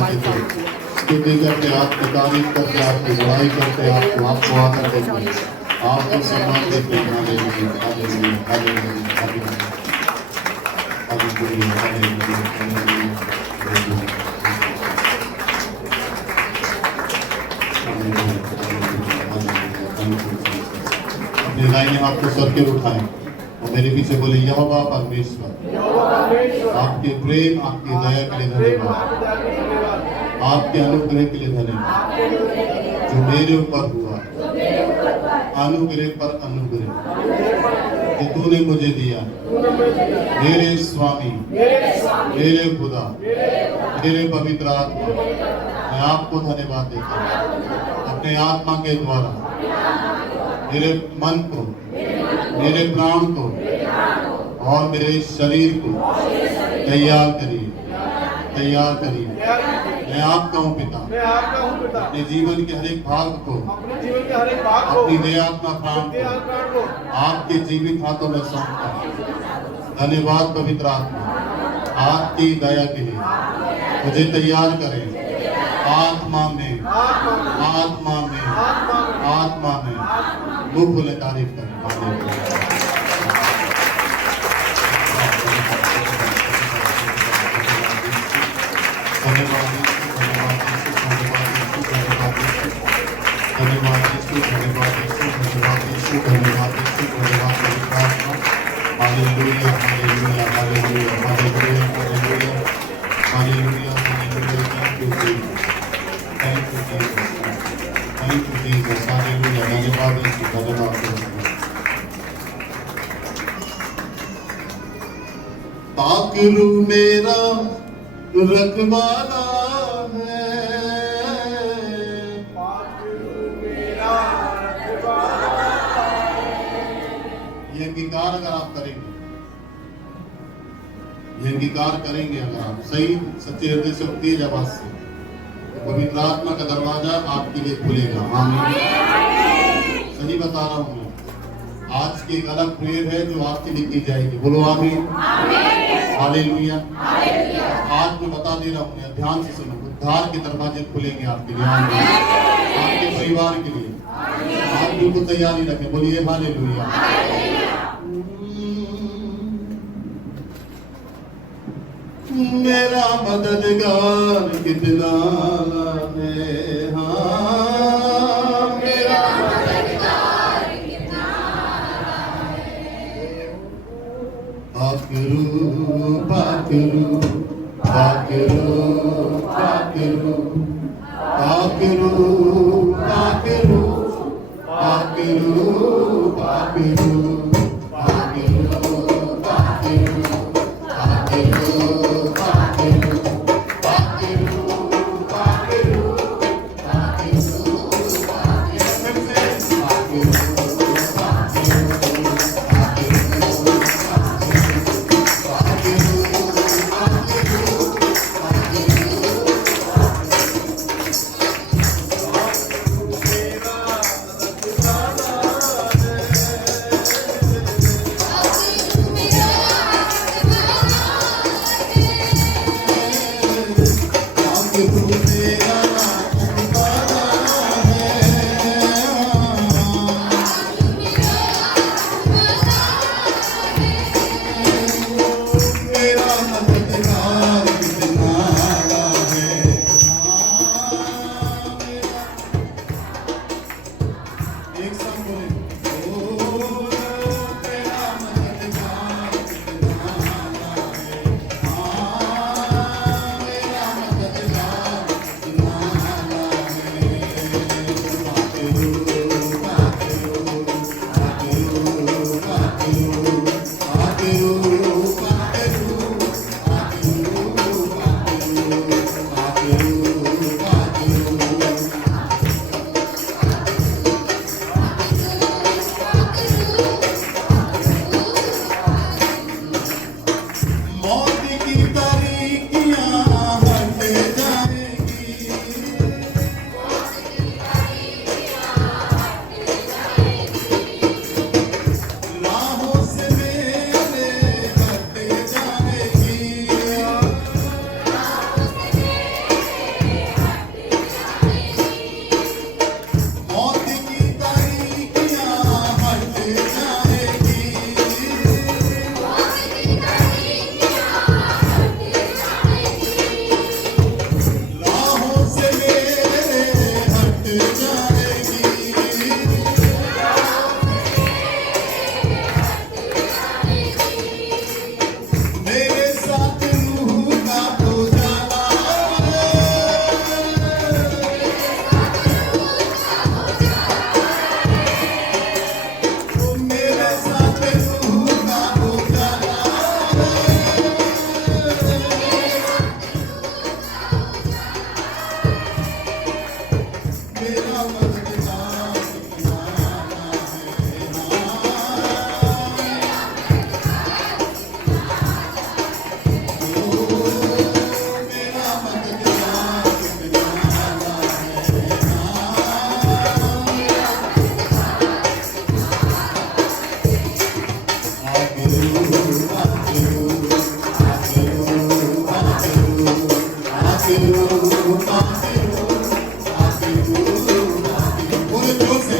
धन्यवाद देते हैं, स्तुति करते, आपकी तारीफ करते, आपकी बड़ाई करते, आपको आकर देते हैं, आपको सम्मान देते हैं। Hallelujah, hallelujah, hallelujah, hallelujah, hallelujah, hallelujah, hallelujah. अपने दाहिने हाथ को सर के उठाएं और मेरे पीछे बोले, यहोवा परमेश्वर, आपके प्रेम, आपकी दया के लिए धन्यवाद, आपके अनुग्रह के लिए धन्यवाद, जो मेरे ऊपर हुआ, अनुग्रह पर अनुग्रह जो तूने मुझे दिया, मेरे स्वामी, मेरे खुदा, मेरे पवित्र आत्मा, मैं आपको धन्यवाद देता हूँ। अपने आत्मा के द्वारा मेरे मन को, मेरे प्राण को और मेरे शरीर को तैयार करिए, तैयार करिए। मैं आपका हूँ पिता, अपने जीवन के हर एक भाग को, अपनी देहात्मा प्राण को आपके जीवित हाथों में सौंपता हूँ। धन्यवाद पवित्र आत्मा, आपकी दया के लिए मुझे तैयार करें, आत्मा में, आत्मा में, आत्मा में। मुंह खोले तारीफ करें। पाकरू मेरा रखवाला है, पाकरू मेरा रखवाला है। ये अंगीकार अगर आप करेंगे, ये अंगीकार करेंगे अगर आप सही सच्चे हृदय से, तेज आवाज से, तो पवित्र आत्मा का दरवाजा आपके लिए खुलेगा। आमीन। सही बता रहा हूँ मैं, आज की एक अलग प्रेयर है जो आपके लिए की जाएगी। बोलो आमीन, हालेलुया। आज मैं बता दे रहा हूँ, ध्यान से सुनो, उद्धार के दरवाजे खुलेंगे आपके लिए, आपके परिवार के लिए। आप बिल्कुल तैयारी रखें, बोलिए हालेलुया। मेरा मददगार कितना है, हाँ मेरा मददगार कितना है। पाकरू पाकरू पाकरू पाकरू पाकरू पाकरू पाकरू पाकरू पूरे जोर से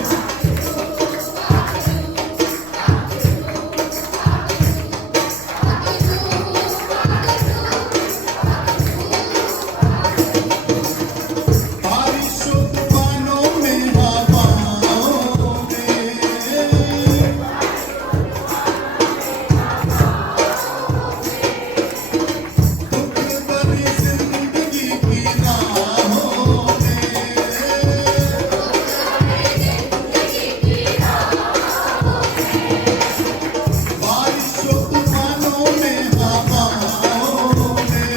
बारिशों तूफानों में हवाओं में दुख भरी जिंदगी की राहों में बारिशों तूफानों में हवाओं में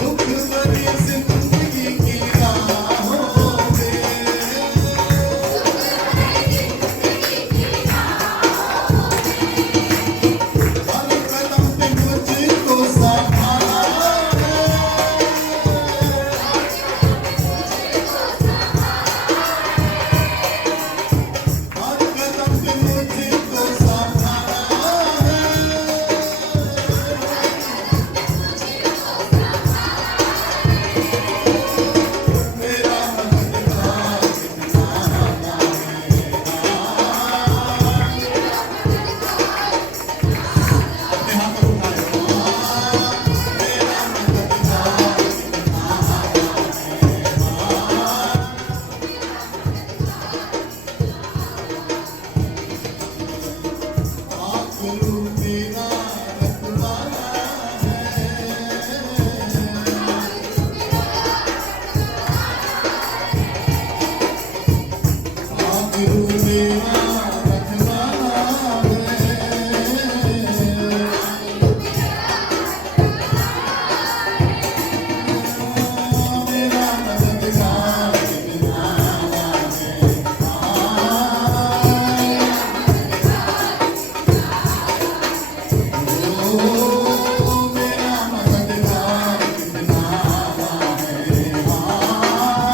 दुख भरी जिंदगी की राहों में हर कदम पे मुझको सहारा है हर कदम पे मुझको सहारा है मेरा मददगार अपने हाथ पर उठाए मेरा मददगार आखिरू मेरा रखवाला आखिरू मेरा रखवाला मेरा मददगार मेरा मददगार अपने हाथ पर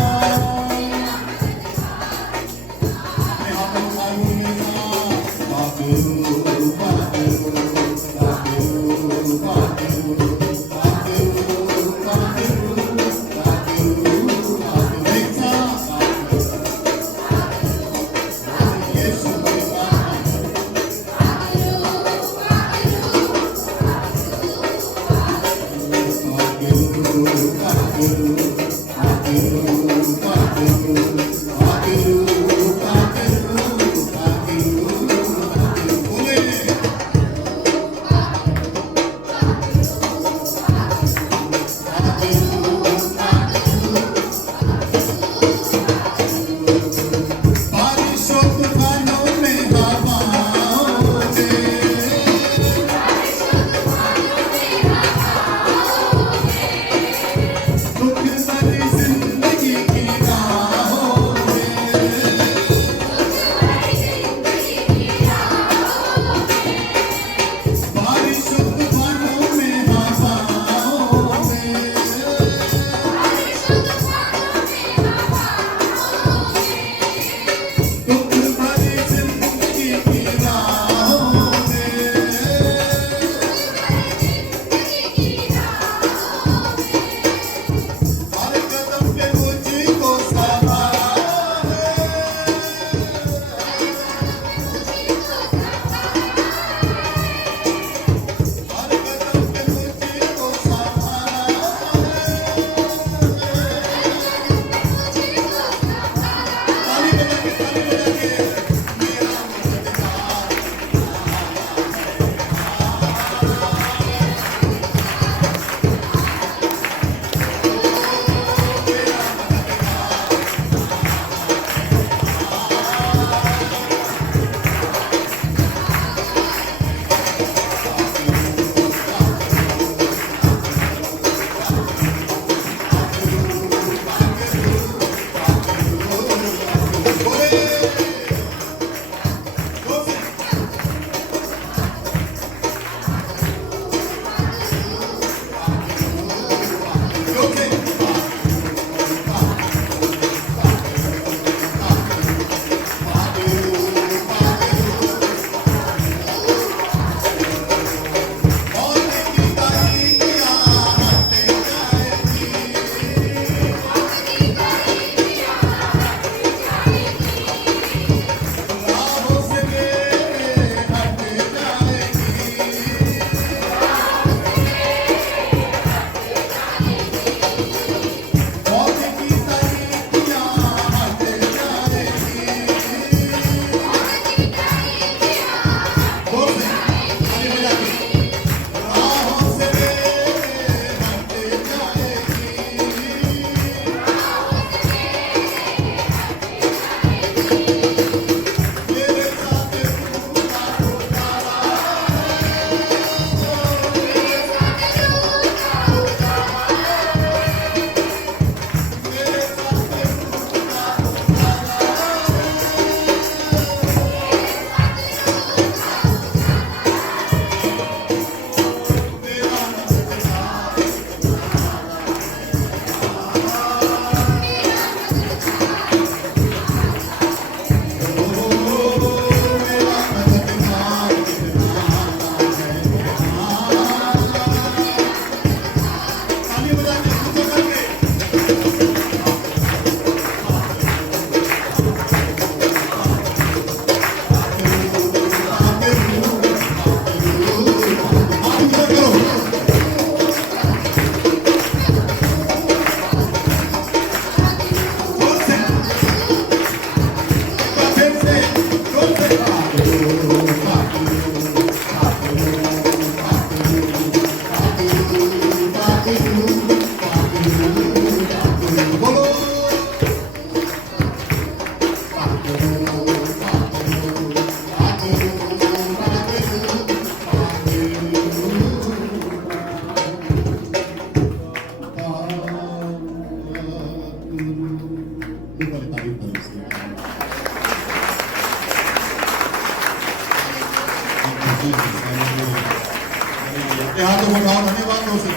अपने हाथों को उठाओ, धन्यवाद दो से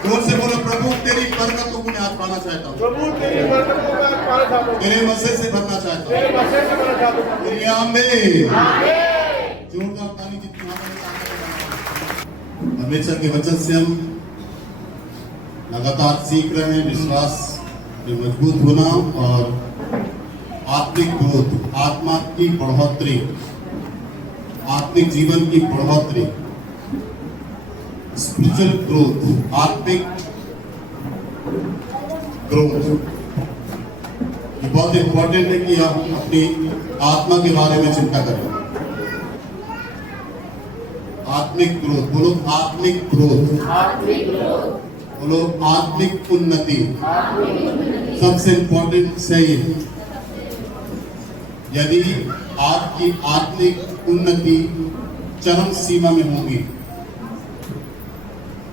जोर से बोलो, प्रभु तेरी बरकत को मैं आज पाना चाहता हूँ, प्रभु तेरी बरकत को मैं आज पाना चाहता हूँ, तेरे मजे से भरना चाहता हूँ, तेरे मसीह से भरना चाहता हूँ। तेरी आमीन। जोरदार ताली जितनी परमेश्वर के वचन से हम लगातार सीख रहे हैं विश्वास में मजबूत होना और आत्मिक ग्रोथ, आत्मा की बढ़ोतरी, आत्मिक जीवन की बढ़ोतरी, स्पिरिचुअल ग्रोथ, आत्मिक ग्रोथ। ये बहुत इंपॉर्टेंट है कि आप अपनी आत्मा के बारे में चिंता करें। आत्मिक ग्रोथ, बोलो आत्मिक ग्रोथ, बोलो आत्मिक उन्नति। सबसे इंपॉर्टेंट सही है, यदि आपकी आत्मिक उन्नति चरम सीमा में होगी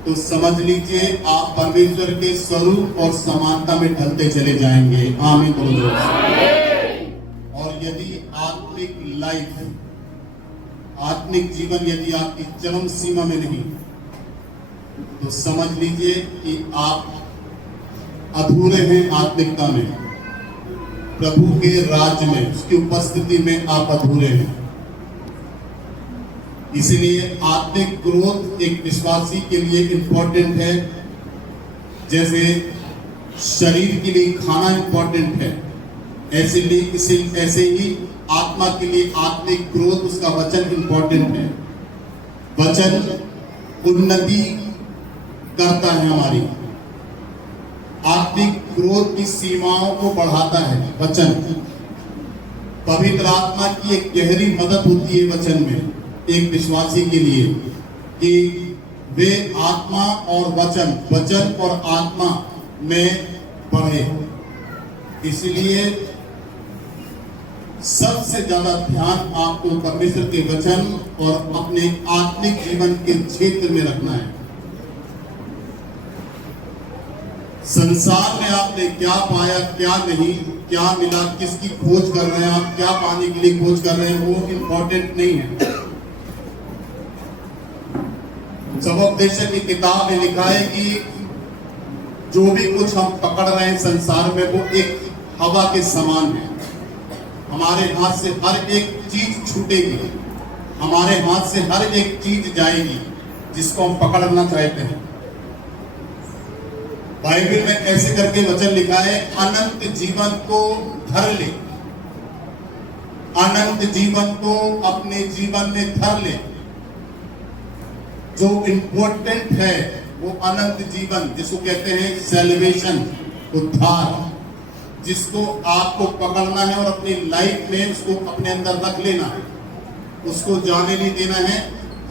तो समझ लीजिए आप परमेश्वर के स्वरूप और समानता में ढलते चले जाएंगे। आमीन बोलो। और यदि आत्मिक लाइफ, आत्मिक जीवन यदि आपकी चरम सीमा में नहीं तो समझ लीजिए कि आप अधूरे हैं आत्मिकता में, प्रभु के राज्य में, उसकी उपस्थिति में आप अधूरे हैं। इसलिए आत्मिक ग्रोथ एक विश्वासी के लिए इंपॉर्टेंट है, जैसे शरीर के लिए खाना इंपॉर्टेंट है, ऐसे ही आत्मा के लिए आत्मिक ग्रोथ, उसका वचन इंपॉर्टेंट है। वचन उन्नति करता है, हमारी आत्मिक ग्रोथ की सीमाओं को बढ़ाता है वचन। पवित्र आत्मा की एक गहरी मदद होती है वचन में एक विश्वासी के लिए कि वे आत्मा और वचन और आत्मा में बढ़े। इसलिए सबसे ज्यादा ध्यान आपको परमेश्वर के वचन और अपने आत्मिक जीवन के क्षेत्र में रखना है। संसार में आपने क्या पाया, क्या नहीं, क्या मिला, किसकी खोज कर रहे हैं आप, क्या पाने के लिए खोज कर रहे हैं, वो इंपॉर्टेंट नहीं है। सबोपदेशक की किताब में लिखा है कि जो भी कुछ हम पकड़ रहे हैं संसार में वो एक हवा के समान है। हमारे हाथ से हर एक चीज छूटेगी, हमारे हाथ से हर एक चीज जाएगी जिसको हम पकड़ना चाहते हैं। बाइबल में ऐसे करके वचन लिखा है, अनंत जीवन को धर ले, अनंत जीवन को अपने जीवन में धर ले। जो इंपॉर्टेंट है वो अनंत जीवन, जिसको कहते हैं सैल्वेशन, उद्धार, जिसको आपको पकड़ना है और अपनी लाइफ में उसको अपने अंदर रख लेना है, उसको जाने नहीं देना है।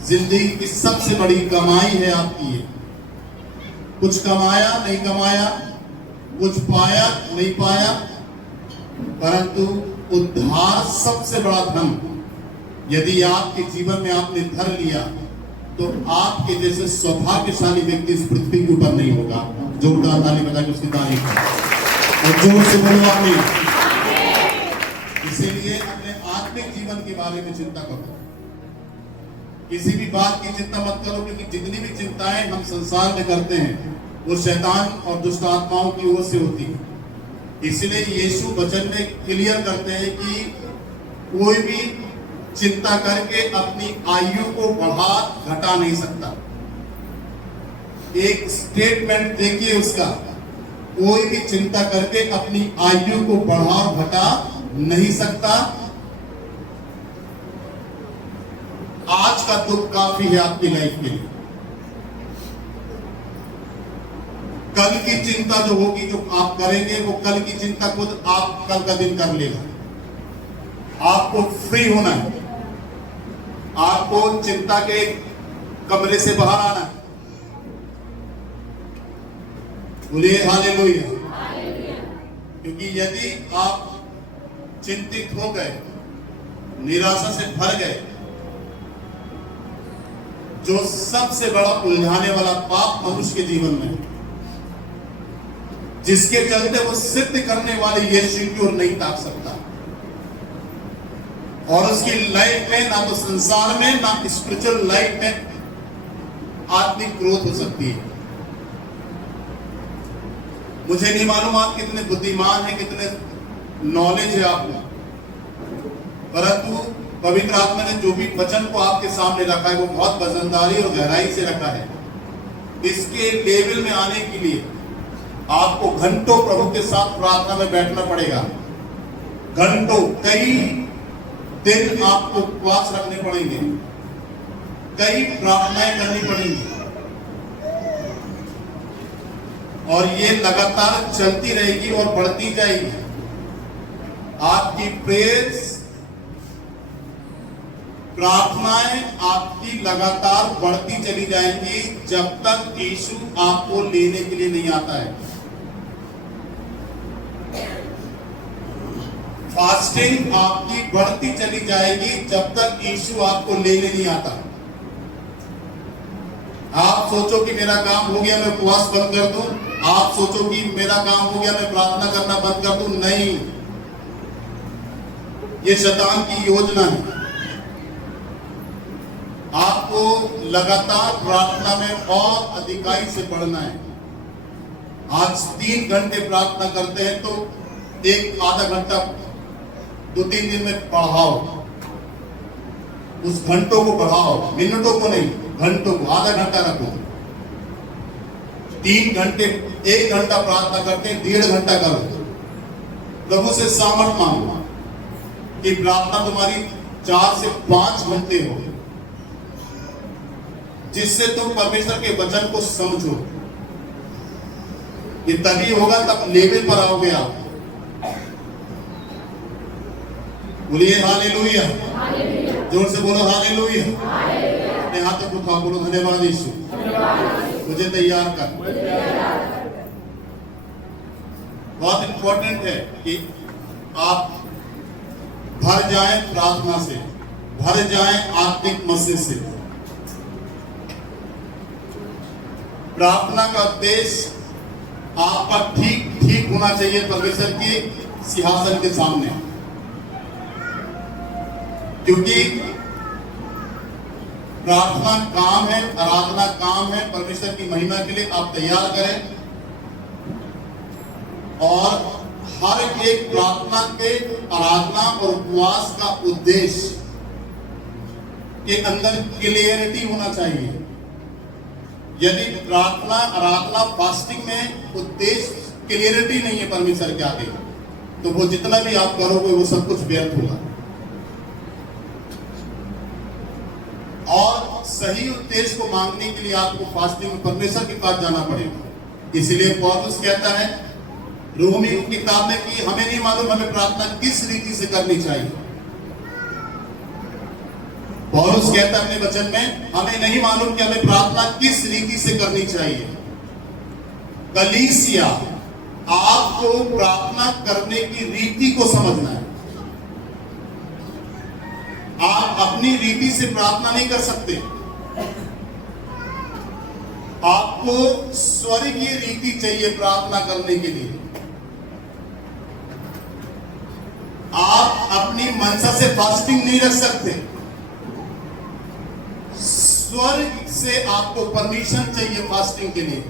जिंदगी की सबसे बड़ी कमाई है आपकी ये। कुछ कमाया नहीं कमाया, कुछ पाया नहीं पाया, परंतु उद्धार सबसे बड़ा धन यदि आपके जीवन में आपने धर लिया तो आपके जैसे सौभाग्यशाली व्यक्ति इस पृथ्वी के ऊपर नहीं होगा। जोरदार ताली बजा के उसकी तारीफ करें और जोर से बोलो आमीन। इसीलिए अपने आत्मिक जीवन के बारे में चिंता करो, किसी भी बात की चिंता मत करो, क्योंकि जितनी भी चिंताएं हम संसार में करते हैं वो शैतान और दुष्ट आत्माओं की ओर से होती है। इसलिए यीशु वचन में क्लियर करते हैं कि कोई भी चिंता करके अपनी आयु को बढ़ा घटा नहीं सकता। एक स्टेटमेंट देखिए उसका, कोई भी चिंता करके अपनी आयु को बढ़ा घटा नहीं सकता। आज का दुख काफी है आपकी लाइफ के लिए। कल की चिंता जो होगी, जो आप करेंगे, वो कल की चिंता खुद आप कल का दिन कर लेगा। आपको फ्री होना है, आपको चिंता के कमरे से बाहर आना है। बोलिए हालेलुया। क्योंकि यदि आप चिंतित हो गए, निराशा से भर गए, जो सबसे बड़ा उलझाने वाला पाप मनुष्य के जीवन में, जिसके चलते वो सिद्ध करने वाले यीशु की ओर नहीं ताक सकता, और उसकी लाइफ में ना तो संसार में ना स्पिरिचुअल लाइफ में आत्मिक ग्रोथ हो सकती है। मुझे नहीं मालूम आप कितने बुद्धिमान हैं, कितने नॉलेज है आपको, परंतु पवित्र आत्मा ने जो भी वचन को आपके सामने रखा है वो बहुत वजनदारी और गहराई से रखा है। इसके लेवल में आने के लिए आपको घंटों प्रभु के साथ प्रार्थना में बैठना पड़ेगा। घंटों, कई दिन आपको उपवास रखने पड़ेंगे, कई प्रार्थनाएं करनी पड़ेंगी, और ये लगातार चलती रहेगी और बढ़ती जाएगी। आपकी प्रेयर्स, प्रार्थनाएं आपकी लगातार बढ़ती चली जाएंगी जब तक यीशु आपको लेने के लिए नहीं आता है। फास्टिंग आपकी बढ़ती चली जाएगी जब तक यीशु आपको लेने नहीं आता। आप सोचो कि मेरा काम हो गया, मैं उपवास बंद कर दूं। आप सोचो कि मेरा काम हो गया, मैं प्रार्थना करना बंद कर दूं। नहीं, ये शैतान की योजना है। आपको लगातार प्रार्थना में और अधिकाई से बढ़ना है। आज 3 घंटे प्रार्थना करते हैं तो एक आधा घंटा 2-3 दिन में बढ़ाओ, उस घंटों को बढ़ाओ, मिनटों को नहीं, घंटों को। आधा घंटा रखो, 3 घंटे, 1 घंटा प्रार्थना करते हैं, 1.5 घंटा करो। प्रभु से सामर्थ मांगो कि प्रार्थना तुम्हारी 4 से 5 घंटे हो, जिससे तुम परमेश्वर के वचन को समझो। ये तभी होगा, तब लेवल पर आओगे आप। बोलिए हालेलुया, जोर से बोलो हालेलुया। अपने हाथों को उठाओ, बोलो धन्यवाद यीशु, मुझे तैयार कर। बहुत इंपॉर्टेंट है कि आप भर जाएं प्रार्थना से, भर जाएं आत्मिक मसीह से। प्रार्थना का उद्देश्य आपका ठीक ठीक होना चाहिए परमेश्वर के सिंहासन के सामने, क्योंकि प्रार्थना काम है, आराधना काम है। परमेश्वर की महिमा के लिए आप तैयार करें, और हर एक प्रार्थना के, आराधना और उपवास का उद्देश्य के अंदर क्लियरिटी होना चाहिए। यदि प्रार्थना, आराधना, फास्टिंग में उद्देश्य क्लियरिटी नहीं है परमेश्वर के आगे, तो वो जितना भी आप करोगे वो सब कुछ व्यर्थ होगा। और सही उद्देश्य को मांगने के लिए आपको फास्टिंग में परमेश्वर के पास जाना पड़ेगा। इसलिए पौलुस कहता है रोमी की किताब में कि हमें नहीं मालूम हमें प्रार्थना किस रीति से करनी चाहिए। पौलुस कहता है अपने वचन में, हमें नहीं मालूम कि हमें प्रार्थना किस रीति से करनी चाहिए। कलीसिया, आपको प्रार्थना करने की रीति को समझना है। आप अपनी रीति से प्रार्थना नहीं कर सकते, आपको स्वर्गीय रीति चाहिए प्रार्थना करने के लिए। आप अपनी मनसा से फास्टिंग नहीं रख सकते, स्वर्ग से आपको परमिशन चाहिए फास्टिंग के लिए,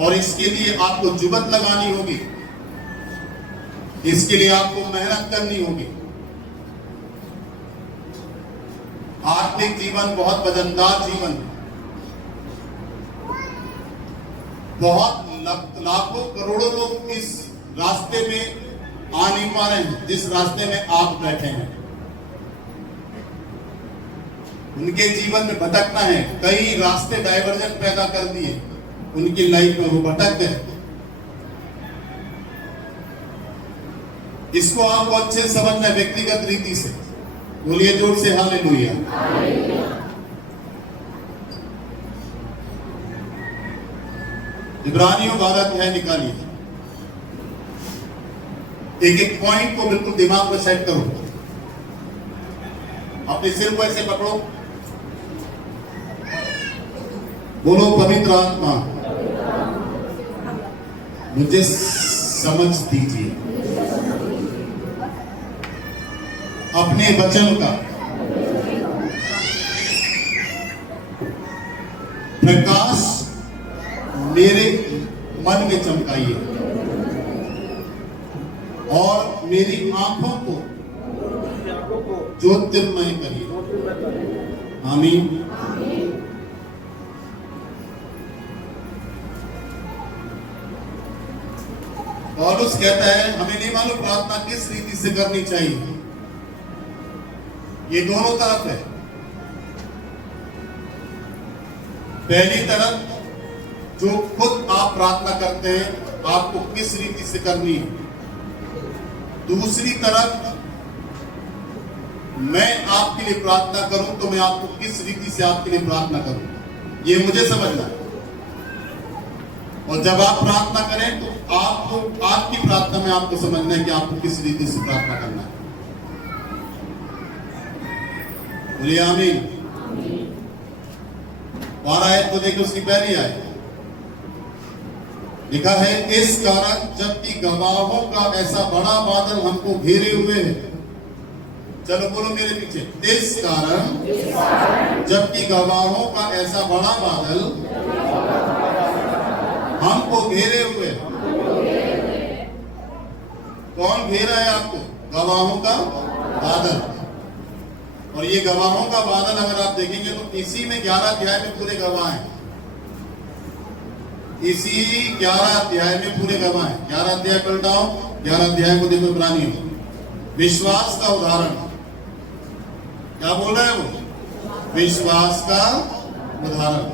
और इसके लिए आपको जुबत लगानी होगी, इसके लिए आपको मेहनत करनी होगी। आत्मिक जीवन बहुत वजनदार जीवन है। बहुत लाखों करोड़ों लोग इस रास्ते में आ नहीं पा रहे हैं जिस रास्ते में आप बैठे हैं। उनके जीवन में भटकना है, कई रास्ते डाइवर्जन पैदा कर दिए उनकी लाइफ में, वो भटक गए। इसको आपको अच्छे समझना है व्यक्तिगत रीति से। बोलिए जोर से हालेलुया। इब्रानियों 12 अध्याय निकालिए, एक एक पॉइंट को बिल्कुल दिमाग में सेट करो। अपने सिर को ऐसे पकड़ो, बोलो पवित्र आत्मा मुझे समझ दीजिए। अपने वचन का प्रकाश मेरे मन में चमकाइए और मेरी आंखों को ज्योतिर्मय करिए। आमीन। पौलुस कहता है हमें नहीं मालूम प्रार्थना किस रीति से करनी चाहिए, ये दोनों तरफ है। पहली तरफ जो खुद आप प्रार्थना करते हैं आपको किस रीति से करनी है, दूसरी तरफ मैं आपके लिए प्रार्थना करूं तो मैं आपको किस रीति से आपके लिए प्रार्थना करूं, ये मुझे समझना है। और जब आप प्रार्थना करें तो आपको आपकी प्रार्थना में आपको समझना है कि आपको किस रीति से प्रार्थना करना है। बोलिए आमीन। और आयत को देखो, उसकी पहली आयत लिखा है, इस कारण जबकि गवाहों का ऐसा बड़ा बादल हमको घेरे हुए है। चलो बोलो मेरे पीछे, इस कारण जबकि गवाहों का ऐसा बड़ा बादल हमको घेरे हुए है। कौन घेरा है आपको? गवाहों का बादल। और ये गवाहों का बादल अगर आप देखेंगे तो इसी में 11 अध्याय में पूरे गवाह हैं। इसी 11 अध्याय में पूरे गवाह हैं। 11 अध्याय पलटाओ, 11 अध्याय को देखो इब्रानियों में। विश्वास का उदाहरण क्या बोल रहा है वो? विश्वास का उदाहरण।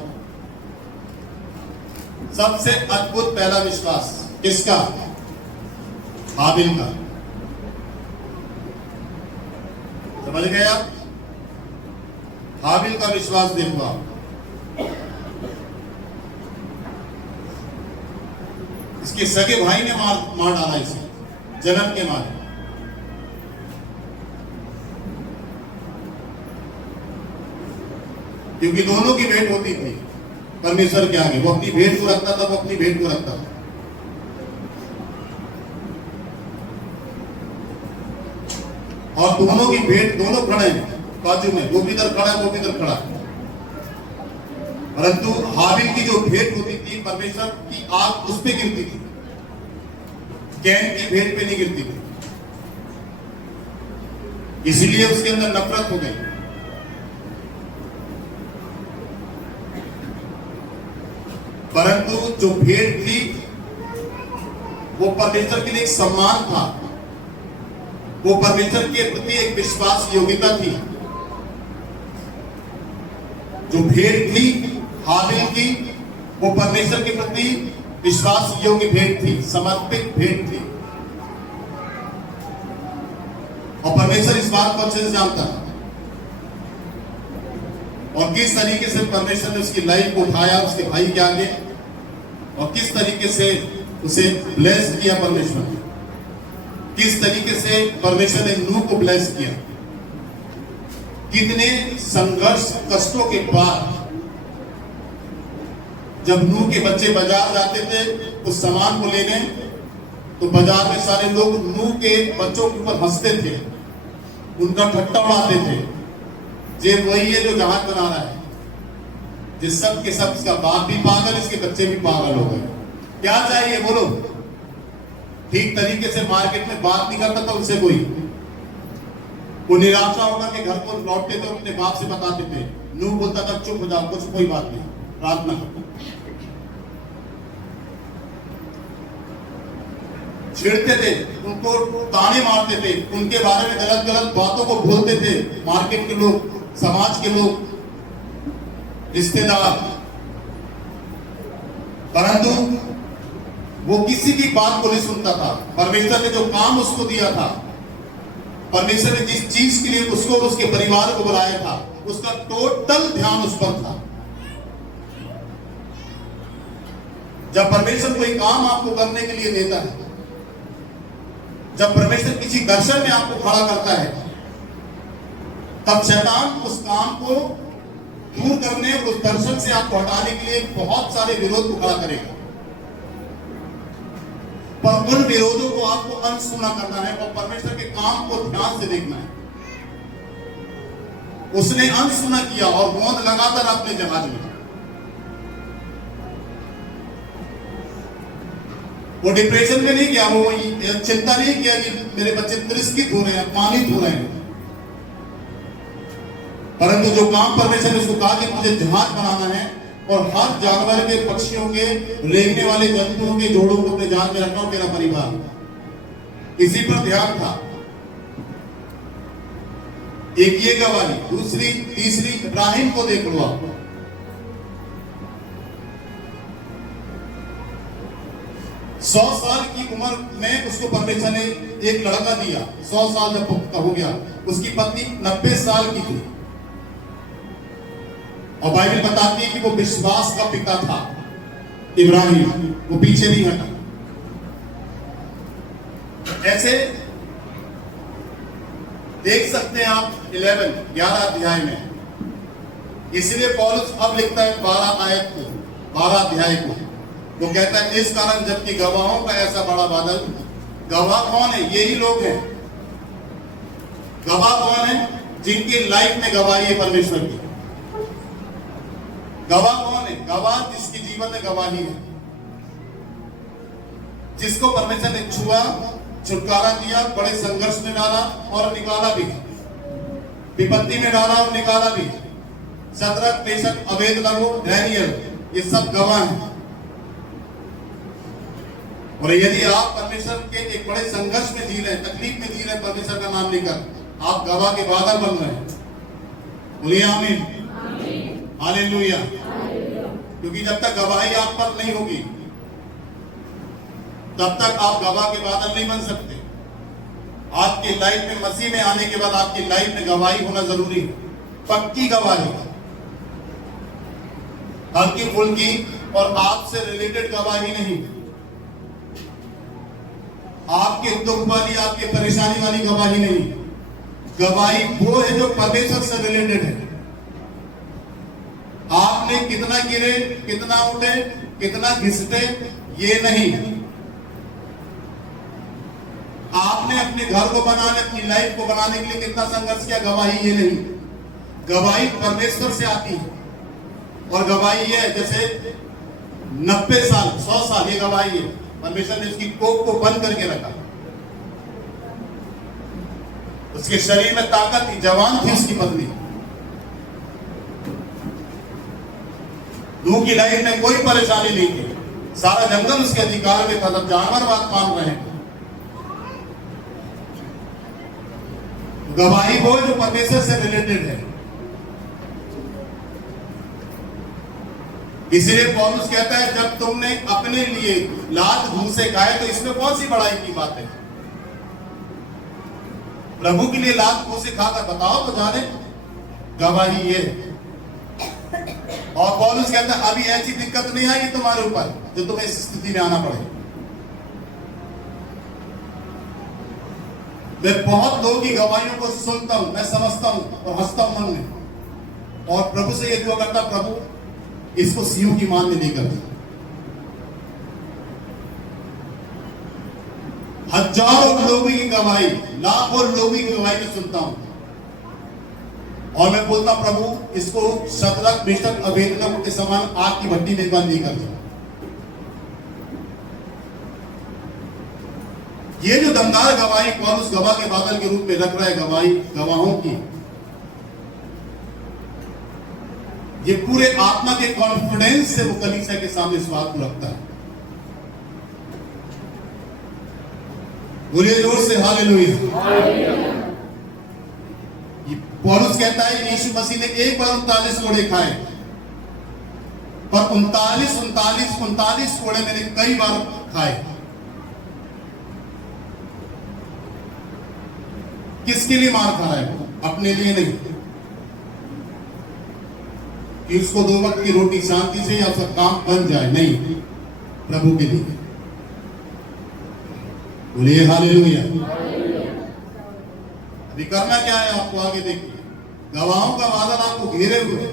सबसे अद्भुत पहला विश्वास किसका? हाबिल का। समझ गए आप? हाबिल का विश्वास देखो आप। इसके सगे भाई ने मार डाला इसे जलन के मारे। क्योंकि दोनों की भेंट होती थी परमेश्वर के आगे। वो अपनी भेंट को रखता था, वो अपनी भेंट को रखता था। और दोनों की भेंट, दोनों खड़े हैं बाजू में, वो भी इधर खड़ा है, वो भी इधर खड़ा है। परंतु हाबिल की जो भेंट होती थी, परमेश्वर की आग उस पे गिरती थी, कैन की भेंट पे नहीं गिरती थी। इसलिए उसके अंदर नफरत हो गई। परंतु जो भेंट थी वो परमेश्वर के लिए एक सम्मान था, वो परमेश्वर के प्रति एक विश्वास योग्यता थी। जो भेंट थी हाबिल की, वो परमेश्वर के प्रति विश्वास योग्य भेंट थी, समर्पित भेंट थी। और परमेश्वर इस बात को अच्छे से जानता था। और किस तरीके से परमेश्वर ने उसकी लाइफ को उठाया उसके भाई के आगे, और किस तरीके से उसे ब्लेस किया परमेश्वर ने, किस तरीके से परमेश्वर ने नूह को ब्लेस किया। कितने संघर्ष कष्टों के बाद जब नूह के बच्चे बाजार जाते थे उस सामान को लेने, तो बाजार में सारे लोग नूह के बच्चों के ऊपर हंसते थे, उनका ठट्टा उड़ाते थे। ये वही है जो जहाज बना रहा है, जिस सब के सब, इसका बाप भी पागल, इसके बच्चे भी पागल हो गए। क्या चाहिए बोलो? ठीक तरीके से मार्केट में बात नहीं करता था उनसे कोई। वो निराशा होकर के घर को लौटते थे, अपने बाप से बताते थे। नूह बोलता था चुप हो जाओ, कुछ कोई बात नहीं, प्रार्थना करो। छिड़ते थे, उनको ताने मारते थे, उनके बारे में गलत गलत बातों को बोलते थे मार्केट के लोग, समाज के लोग, रिश्तेदार। परंतु वो किसी की बात को नहीं सुनता था। परमेश्वर ने जो काम उसको दिया था, परमेश्वर ने जिस चीज के लिए उसको, उसके परिवार को बुलाया था, उसका टोटल ध्यान उस पर था। जब परमेश्वर कोई काम आपको करने के लिए देता है, जब परमेश्वर किसी दर्शन में आपको खड़ा करता है, तब शैतान उस काम को दूर करने, उस दर्शन से आपको हटाने के लिए बहुत सारे विरोध को खड़ा करेगा। पर उन विरोधों को आपको अनसुना करना है और परमेश्वर के काम को ध्यान से देखना है। उसने अनसुना किया और गोंद लगातार अपने जहाज में। वो डिप्रेशन में नहीं गया, वो चिंता नहीं किया कि मेरे बच्चे तिरस्कृत हो रहे हैं, अपमानित हो रहे हैं, परंतु जो काम परमेश्वर ने उसको कहा कि मुझे जहाज बनाना है और हर जानवर के, पक्षियों के, रेंगने वाले जंतुओं के जोड़ों को अपने जहाज में रखना हो, मेरा परिवार, इसी पर ध्यान था। एक ये गवाही, दूसरी, तीसरी, इब्राहिम को देख लो आप। सौ साल की उम्र में उसको परमेश्वर ने एक लड़का दिया। 100 साल जब पुख्ता हो गया, उसकी पत्नी 90 साल की थी और बाइबल बताती है कि वो विश्वास का पिता था इब्राहिम, वो पीछे नहीं हटा। ऐसे देख सकते हैं आप 11 अध्याय में, इसलिए पौलुस अब लिखता है 12 अध्याय को। वो कहता है इस कारण जबकि गवाहों का ऐसा बड़ा बादल, गवाह कौन है? यही लोग हैं। गवाह कौन है? जिनकी लाइफ में गवाही है परमेश्वर की। गवाह कौन है? गवाह जिसके जीवन में गवाही है, जिसको परमेश्वर ने छुआ, छुटकारा दिया, बड़े संघर्ष में डाला और निकाला भी, विपत्ति में डाला और निकाला भी। शद्रक, मेशक, अबेदनगो, दानियेल, ये सब गवाह हैं। और यदि आप परमेश्वर के एक बड़े संघर्ष में जी रहे हैं, तकलीफ में जी रहे हैं, परमेश्वर का नाम लेकर, आप गवाह के बादल बन रहे हैं। बोलिए आमीन, हालेलुया। क्योंकि जब तक गवाही आप पर नहीं होगी, तब तक आप गवाह के बादल नहीं बन सकते। आपकी लाइफ में, मसीह में आने के बाद आपकी लाइफ में गवाही होना जरूरी है, पक्की गवाही, हल्की फुल्की और आपसे रिलेटेड गवाही नहीं, आपके दुख वाली, आपके परेशानी वाली गवाही नहीं। गवाही वो है जो परमेश्वर से रिलेटेड है। आपने कितना गिरे, कितना उठे, कितना घिसटे, ये नहीं। आपने अपने घर को बनाने, अपनी लाइफ को बनाने के लिए कितना संघर्ष किया, गवाही ये नहीं। गवाही परमेश्वर से आती है। और गवाही ये है जैसे 90 साल, 100 साल, ये गवाही है। परमेश्वर ने उसकी कोख को बंद करके रखा, उसके शरीर में ताकत थी, जवान थी उसकी पत्नी। नूह की लाइफ में कोई परेशानी नहीं थी, सारा जंगल उसके अधिकार में था, तब जानवर बात मान रहे हैं। गवाही वो जो परमेश्वर से रिलेटेड है। इसलिए पौलुस कहता है जब तुमने अपने लिए लात घूंसे खाए तो इसमें कौन सी बड़ाई की बात है? प्रभु के लिए लात घूंसे खाकर बताओ तो जाने, गवाही ये। और पौलुस कहता है अभी ऐसी दिक्कत नहीं आएगी तुम्हारे ऊपर जो तुम्हें इस स्थिति में आना पड़े। मैं बहुत लोगों की गवाहियों को सुनता हूं, मैं समझता हूं और हंसता हूं मन में, और प्रभु से ये दुआ करता, प्रभु इसको सीयू की मान में नहीं करती। हजारों लोगों की गवाही, लाखों लोगों की गवाही में सुनता हूं और मैं बोलता प्रभु इसको शद्रक, मेशक, अबेदनगो के समान आग की भट्टी में बंद नहीं करता। ये जो दमदार गवाही पौलुस गवाह के बादल के रूप में रख रहा है, गवाही गवाहों की, ये पूरे आत्मा के कॉन्फिडेंस से वो कलीसिया के सामने इस बात को रखता है। बोलिए जोर से हालेलुया। पौलुस कहता है यीशु मसीह ने एक बार 39 कोड़े खाए, पर 39 कोड़े मैंने कई बार खाए। किसके लिए मार खा रहा है? अपने लिए नहीं कि उसको 2 वक्त की रोटी शांति से या उसका काम बन जाए, नहीं, प्रभु के लिए। बोलिए हालेलुया। अभी करना क्या है आपको आगे देखिए, गवाहों का बादल आपको घेरे हुए।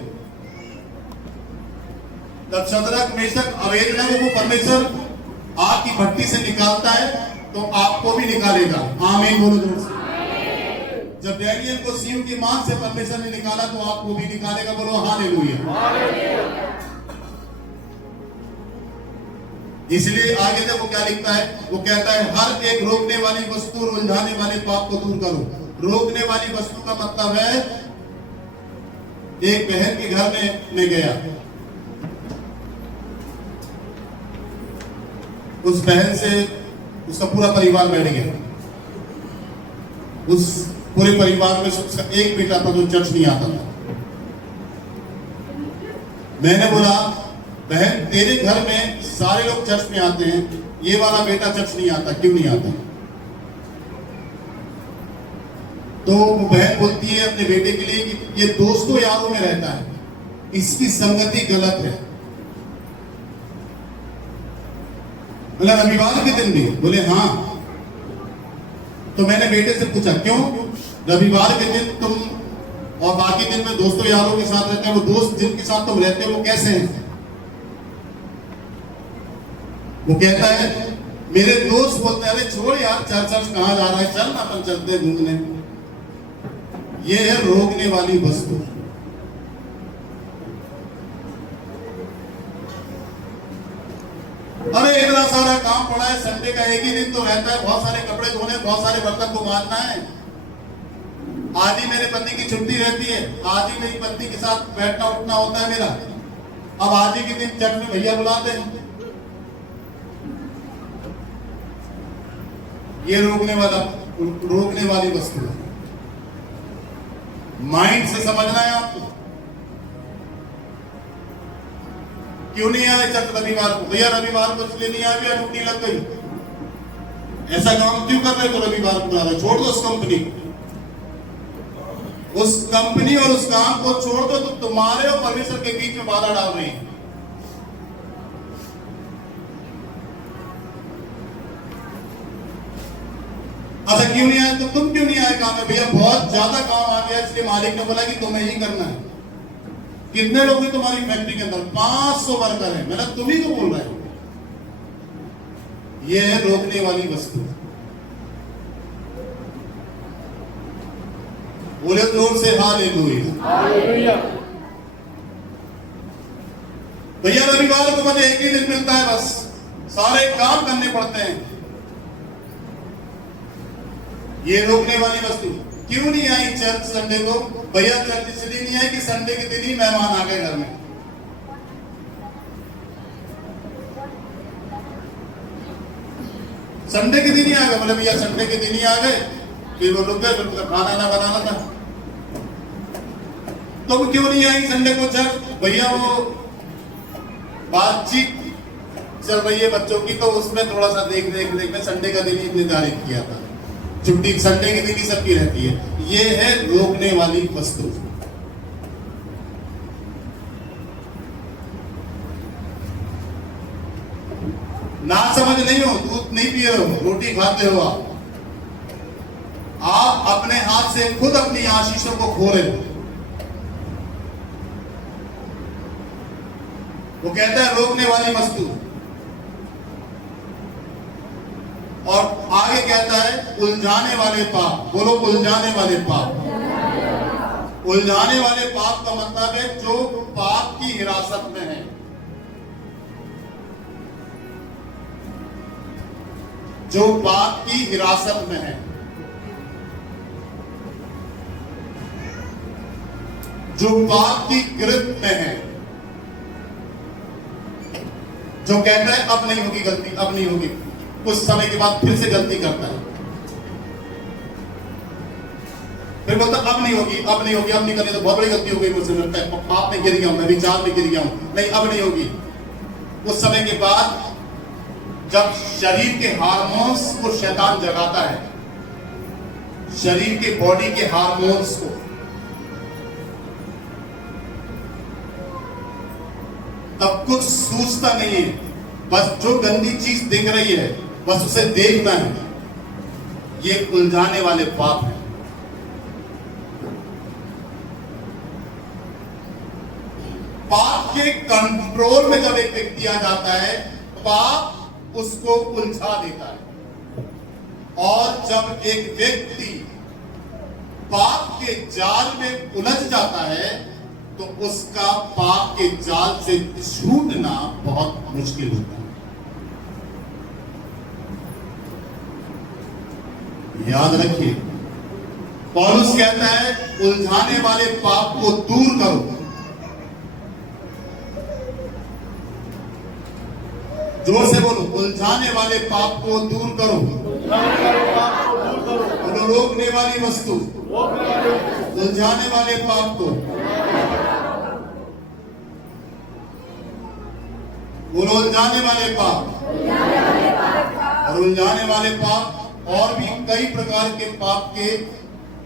जब शद्रक, मेशक, अबेदनगो को परमेश्वर आग की भट्टी से निकालता है तो आपको भी निकालेगा। आमीन बोलो जोर से। जब डैनियल को सिंह की मां से परमेश्वर ने निकाला तो आपको भी निकालेगा। बोलो हालेलुया। इसलिए आगे देखो क्या लिखता है, वो कहता है हर एक रोकने वाली वस्तु और उलझाने वाले पाप को दूर करो। रोकने वाली वस्तु का मतलब है, एक बहन के घर में मैं गया, उस बहन से उसका पूरा परिवार बैठ गया। उस पूरे परिवार में उसका एक बेटा था जो चर्च नहीं आता था। मैंने बोला बहन तेरे घर में सारे लोग चर्च में आते हैं, ये वाला बेटा चर्च नहीं आता, क्यों नहीं आता? तो वो बहन बोलती है अपने बेटे के लिए कि ये दोस्तों यारों में रहता है, इसकी संगति गलत है। बोला रविवार के दिन भी? बोले हाँ। तो मैंने बेटे से पूछा क्यों? रविवार के दिन तुम और बाकी दिन में दोस्तों यारों के साथ रहते हैं, वो दोस्त जिनके साथ तुम रहते हो वो कैसे हैं? वो कहता है मेरे दोस्त बोलते हैं अरे छोड़ यार चर्च कहां जा रहा है, चल ना अपन चलते हैं घूमने। ये है रोकने वाली वस्तु। अरे इतना सारा काम पड़ा है, संडे का एक ही दिन तो रहता है, बहुत सारे कपड़े धोने, बहुत सारे बर्तन को मारना है। आदि मेरे पति की छुट्टी रहती है, आदि मेरी पत्नी के साथ बैठना उठना होता है मेरा। अब आदि के दिन चर्च में भैया बुलाते हैं। ये रोकने वाली वस्तु है। माइंड से समझना है आपको। क्यों नहीं आए चर्च रविवार को? भैया रविवार को इसलिए नहीं आए, भैया ड्यूटी लग गई। ऐसा काम क्यों कर रहे हो? रविवार को बुला रहे, छोड़ दो उस कंपनी और उस काम को छोड़ दो। तो तुम्हारे और परमेश्वर के बीच में बाधा डाल रही है। अच्छा क्यों नहीं आए? तो तुम क्यों नहीं आए काम में? भैया बहुत ज्यादा काम आ गया, इसलिए मालिक ने बोला कि तुम्हें ही करना है। कितने लोग हैं तुम्हारी फैक्ट्री के अंदर? 500 वर्कर है। मैंने तुम्ही को बोल रहा है। यह है रोकने वाली वस्तु। बोले जोर से हालेलुया। भैया रविवार को मुझे एक ही दिन मिलता है, बस सारे काम करने पड़ते हैं। ये रोकने वाली वस्तु। क्यों नहीं आई चर्च संडे को? भैया चर्च इसलिए नहीं आई कि संडे के दिन ही मेहमान आ गए घर में। संडे के दिन ही आ गए। बोले भैया संडे के दिन ही आ गए, फिर वो रुक गए, फिर खाना ना बनाना था। तो क्यों नहीं आई संडे को चर्च? भैया वो बातचीत चल रही है बच्चों की, तो उसमें थोड़ा सा देख में संडे का दिन ही निर्धारित किया था। छुट्टी संडे के दिन ही सबकी रहती है। ये है रोकने वाली वस्तु। ना समझ नहीं हो, दूध नहीं पी रहे हो, रोटी खाते हो, आप अपने हाथ से खुद अपनी आशीषों को खो रहे हो। वो कहता है रोकने वाली वस्तु। और आगे कहता है उलझाने वाले पाप। बोलो उलझाने वाले पाप। उलझाने वाले पाप का मतलब है जो पाप की हिरासत में है, जो पाप की हिरासत में है, जो पाप की गिरफ्त में है, जो कहता है अब नहीं होगी गलती, अब नहीं होगी, कुछ समय के बाद फिर से गलती करता है, फिर बोलता अब नहीं होगी, अब नहीं होगी, अब नहीं करनी तो बहुत बड़ी गलती हो गई मुझसे, लगता है पाप में गिर गया हूं, मैं विचार में गिर गया हूं, नहीं अब नहीं होगी। उस समय के बाद जब शरीर के हार्मोन्स को शैतान जगाता है, शरीर के बॉडी के हार्मोन्स को, तब कुछ सूझता नहीं है, बस जो गंदी चीज दिख रही है बस उसे देखना है। ये उलझाने वाले पाप है। पाप के कंट्रोल में जब एक व्यक्ति आ जाता है, पाप उसको उलझा देता है। और जब एक व्यक्ति पाप के जाल में उलझ जाता है तो उसका पाप के जाल से छूटना बहुत मुश्किल होता है। याद रखिए, पौलुस कहता है उलझाने वाले पाप को दूर करो। जोर से बोलो, उलझाने वाले पाप को दूर करो। बोलो, रोकने वाली वस्तु, उलझाने वाले पाप को, बोलो उलझाने वाले पाप। और उलझाने वाले पाप और भी कई प्रकार के पाप के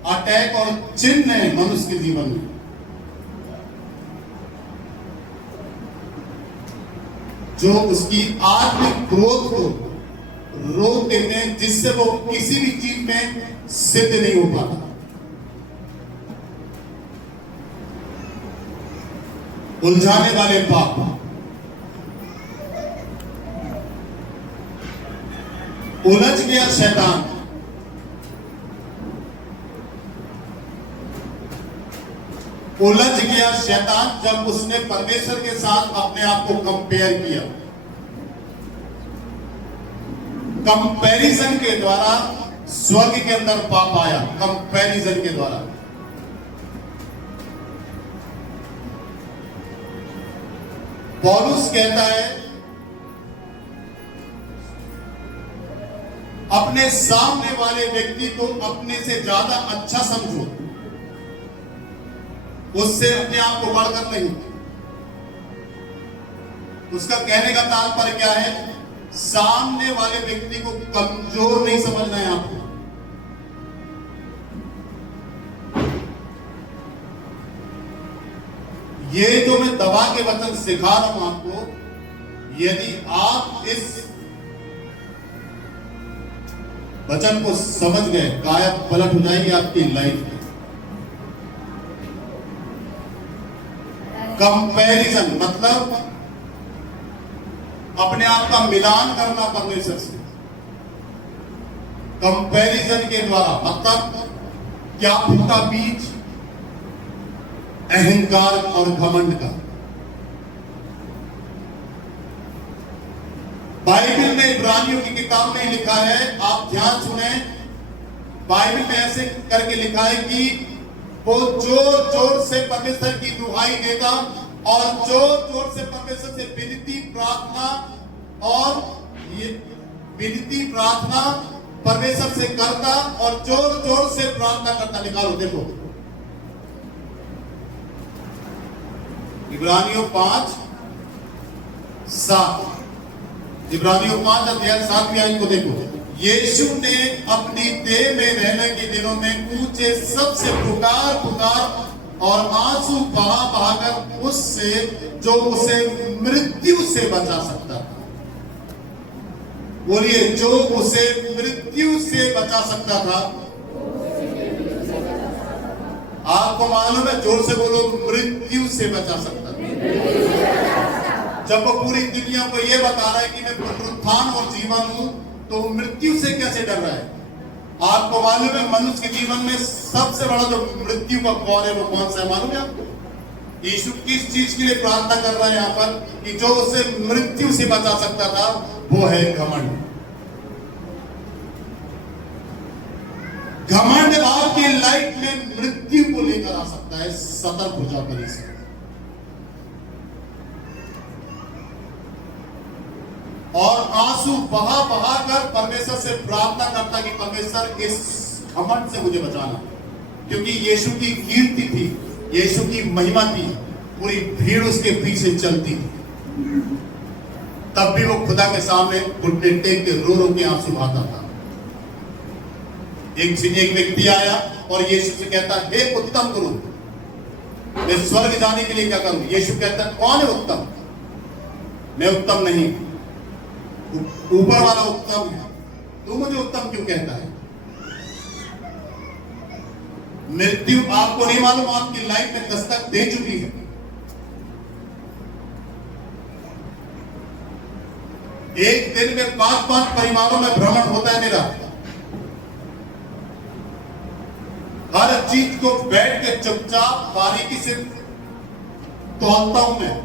अटैक और चिन्ह है मनुष्य के जीवन में। जो उसकी आत्मिक ग्रोथ को रोक देते हैं, जिससे वो किसी भी चीज में सिद्ध नहीं हो पाता। उलझाने वाले पाप, उलझ गया शैतान। उलझ गया शैतान जब उसने परमेश्वर के साथ अपने आप को कंपेयर किया। कंपैरिजन के द्वारा स्वर्ग के अंदर पाप आया, कंपैरिजन के द्वारा। पौलुस कहता है अपने सामने वाले व्यक्ति को अपने से ज्यादा अच्छा समझो, उससे अपने आप को बढ़कर नहीं। उसका कहने का तात्पर्य क्या है? सामने वाले व्यक्ति को कमजोर नहीं समझना है आपको। ये जो मैं दबा के वचन सिखा रहा हूं आपको, यदि आप इस वचन को समझ गए, काया पलट हो जाएगी आपकी लाइफ में। कंपैरिजन मतलब अपने आप का मिलान करना परमेश्वर से। कंपैरिजन के द्वारा मतलब क्या फूटा बीज? अहंकार और घमंड का। बाइबल में इब्रानियों की किताब में लिखा है, आप ध्यान सुने, बाइबल में ऐसे करके लिखा है कि वो जोर जोर से परमेश्वर की दुहाई देता और जोर जोर से परमेश्वर से विनती प्रार्थना, और ये विनती प्रार्थना परमेश्वर से करता और जोर जोर से प्रार्थना करता। निकालो, देखो इब्रानियों 5:7, इब्रानियों 5 अध्याय 7वीं आयत को देखो। यीशु ने अपनी देह में रहने के दिनों में ऊंचे सबसे पुकार और आंसू बहाकर उससे जो उसे मृत्यु से बचा सकता था। बोलिए, जो उसे मृत्यु से बचा सकता था। आपको मालूम है? जोर से बोलो, मृत्यु से बचा सकता था। जब वो पूरी दुनिया को यह बता रहा है कि मैं पुनरुत्थान और जीवन हूं, तो मृत्यु से कैसे डर रहा है? आपको मालूम है मनुष्य के जीवन में सबसे बड़ा जो मृत्यु का कौन है, वो कौन सा है मालूम है आपको? यीशु किस चीज के लिए प्रार्थना कर रहा है यहाँ पर कि जो उसे मृत्यु से बचा सकता था, वो है घमंड। घमंड आपकी लाइफ में मृत्यु को लेकर आ सकता है। सतर्क हो जाओ कभी से। और आंसू बहा कर परमेश्वर से प्रार्थना करता कि परमेश्वर इस घमंड से मुझे बचाना, क्योंकि यीशु की कीर्ति थी, यीशु की महिमा थी, पूरी भीड़ उसके पीछे चलती थी। तब भी वो खुदा के सामने घुटने टेक के रो रो के आंसू बहाता था। एक व्यक्ति आया और यीशु से कहता, हे उत्तम गुरु, मैं स्वर्ग जाने के लिए क्या करूं? यीशु कहता, कौन है उत्तम? मैं उत्तम नहीं, ऊपर वाला उत्तम है। तू मुझे उत्तम क्यों कहता है? मृत्यु आपको नहीं मालूम आपकी लाइफ में दस्तक दे चुकी है। एक दिन में 5-5 परिवारों में भ्रमण होता है मेरा। हर चीज को बैठ के चुपचाप बारीकी से तोलता हूं मैं।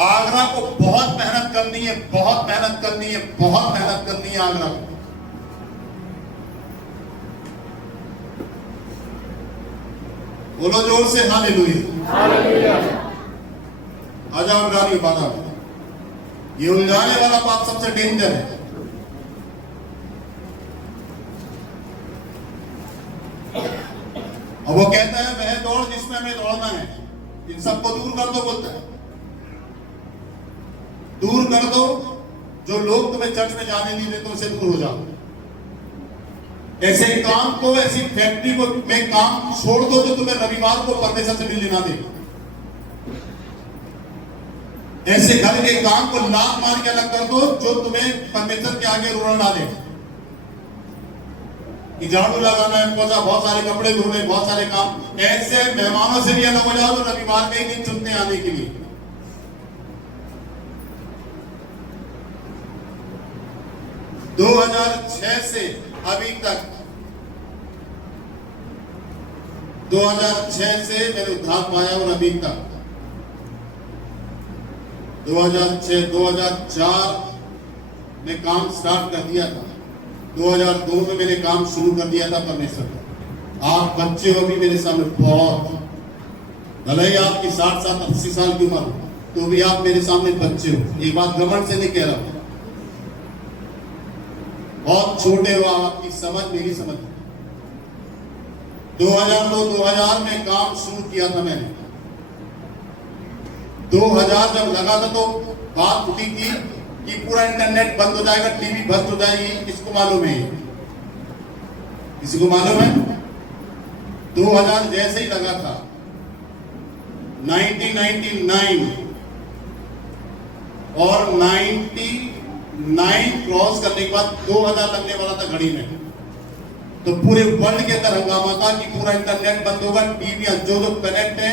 आगरा को बहुत मेहनत करनी है, बहुत मेहनत करनी है, बहुत मेहनत करनी है आगरा को। बोलो जोर से हालेलुया। हालेलुया। आजाओ गाड़ी बाधा। ये उलझाने वाला पाप सबसे डेंजर है। और वो कहता है वह दौड़ जिसमें हमें दौड़ना है, इन सबको दूर कर दो बोलता है। दूर कर दो, जो लोग तुम्हें चर्च में जाने नहीं देते उनसे दूर हो जाओ। ऐसे काम को, ऐसी फैक्ट्री को में काम छोड़ दो जो तुम्हें रविवार को परमेश्वर से मिलने ना दे। ऐसे घर के काम को लात मार के अलग कर दो जो तुम्हें परमेश्वर के आगे रोना ना दे। कि झाड़ू लगाना है, पोछा, बहुत सारे कपड़े धोने, बहुत सारे काम। ऐसे मेहमानों से भी अलग हो जाओ जो रविवार के ही दिन चुनते हैं आने के लिए। दो 2006 से अभी तक, 2006 से मैंने उद्धार पाया और अभी तक 2006, 2004 में काम स्टार्ट कर दिया था। 2002 में मैंने काम शुरू कर दिया था परमेश्वर का। आप बच्चे हो भी मेरे सामने बहुत, भले ही आपकी 60-80 साल की उम्र हो, तो भी आप मेरे सामने बच्चे हो। ये बात घमंड से नहीं कह रहा हूं। बहुत छोटे हो, आपकी समझ मेरी समझ। 2002-2000 में काम शुरू किया था मैंने। 2000 जब लगा था तो बात उठी थी कि पूरा इंटरनेट बंद हो जाएगा, टीवी बंद हो जाएगी। किसको मालूम है? किसी को मालूम है? 2000 जैसे ही लगा था, 1999 और 99 क्रॉस करने के बाद 2000 लगने वाला था घड़ी में, तो पूरे वर्ल्ड के अंदर हंगामा था कि पूरा इंटरनेट बंद होगा। टीवी जो कनेक्ट है,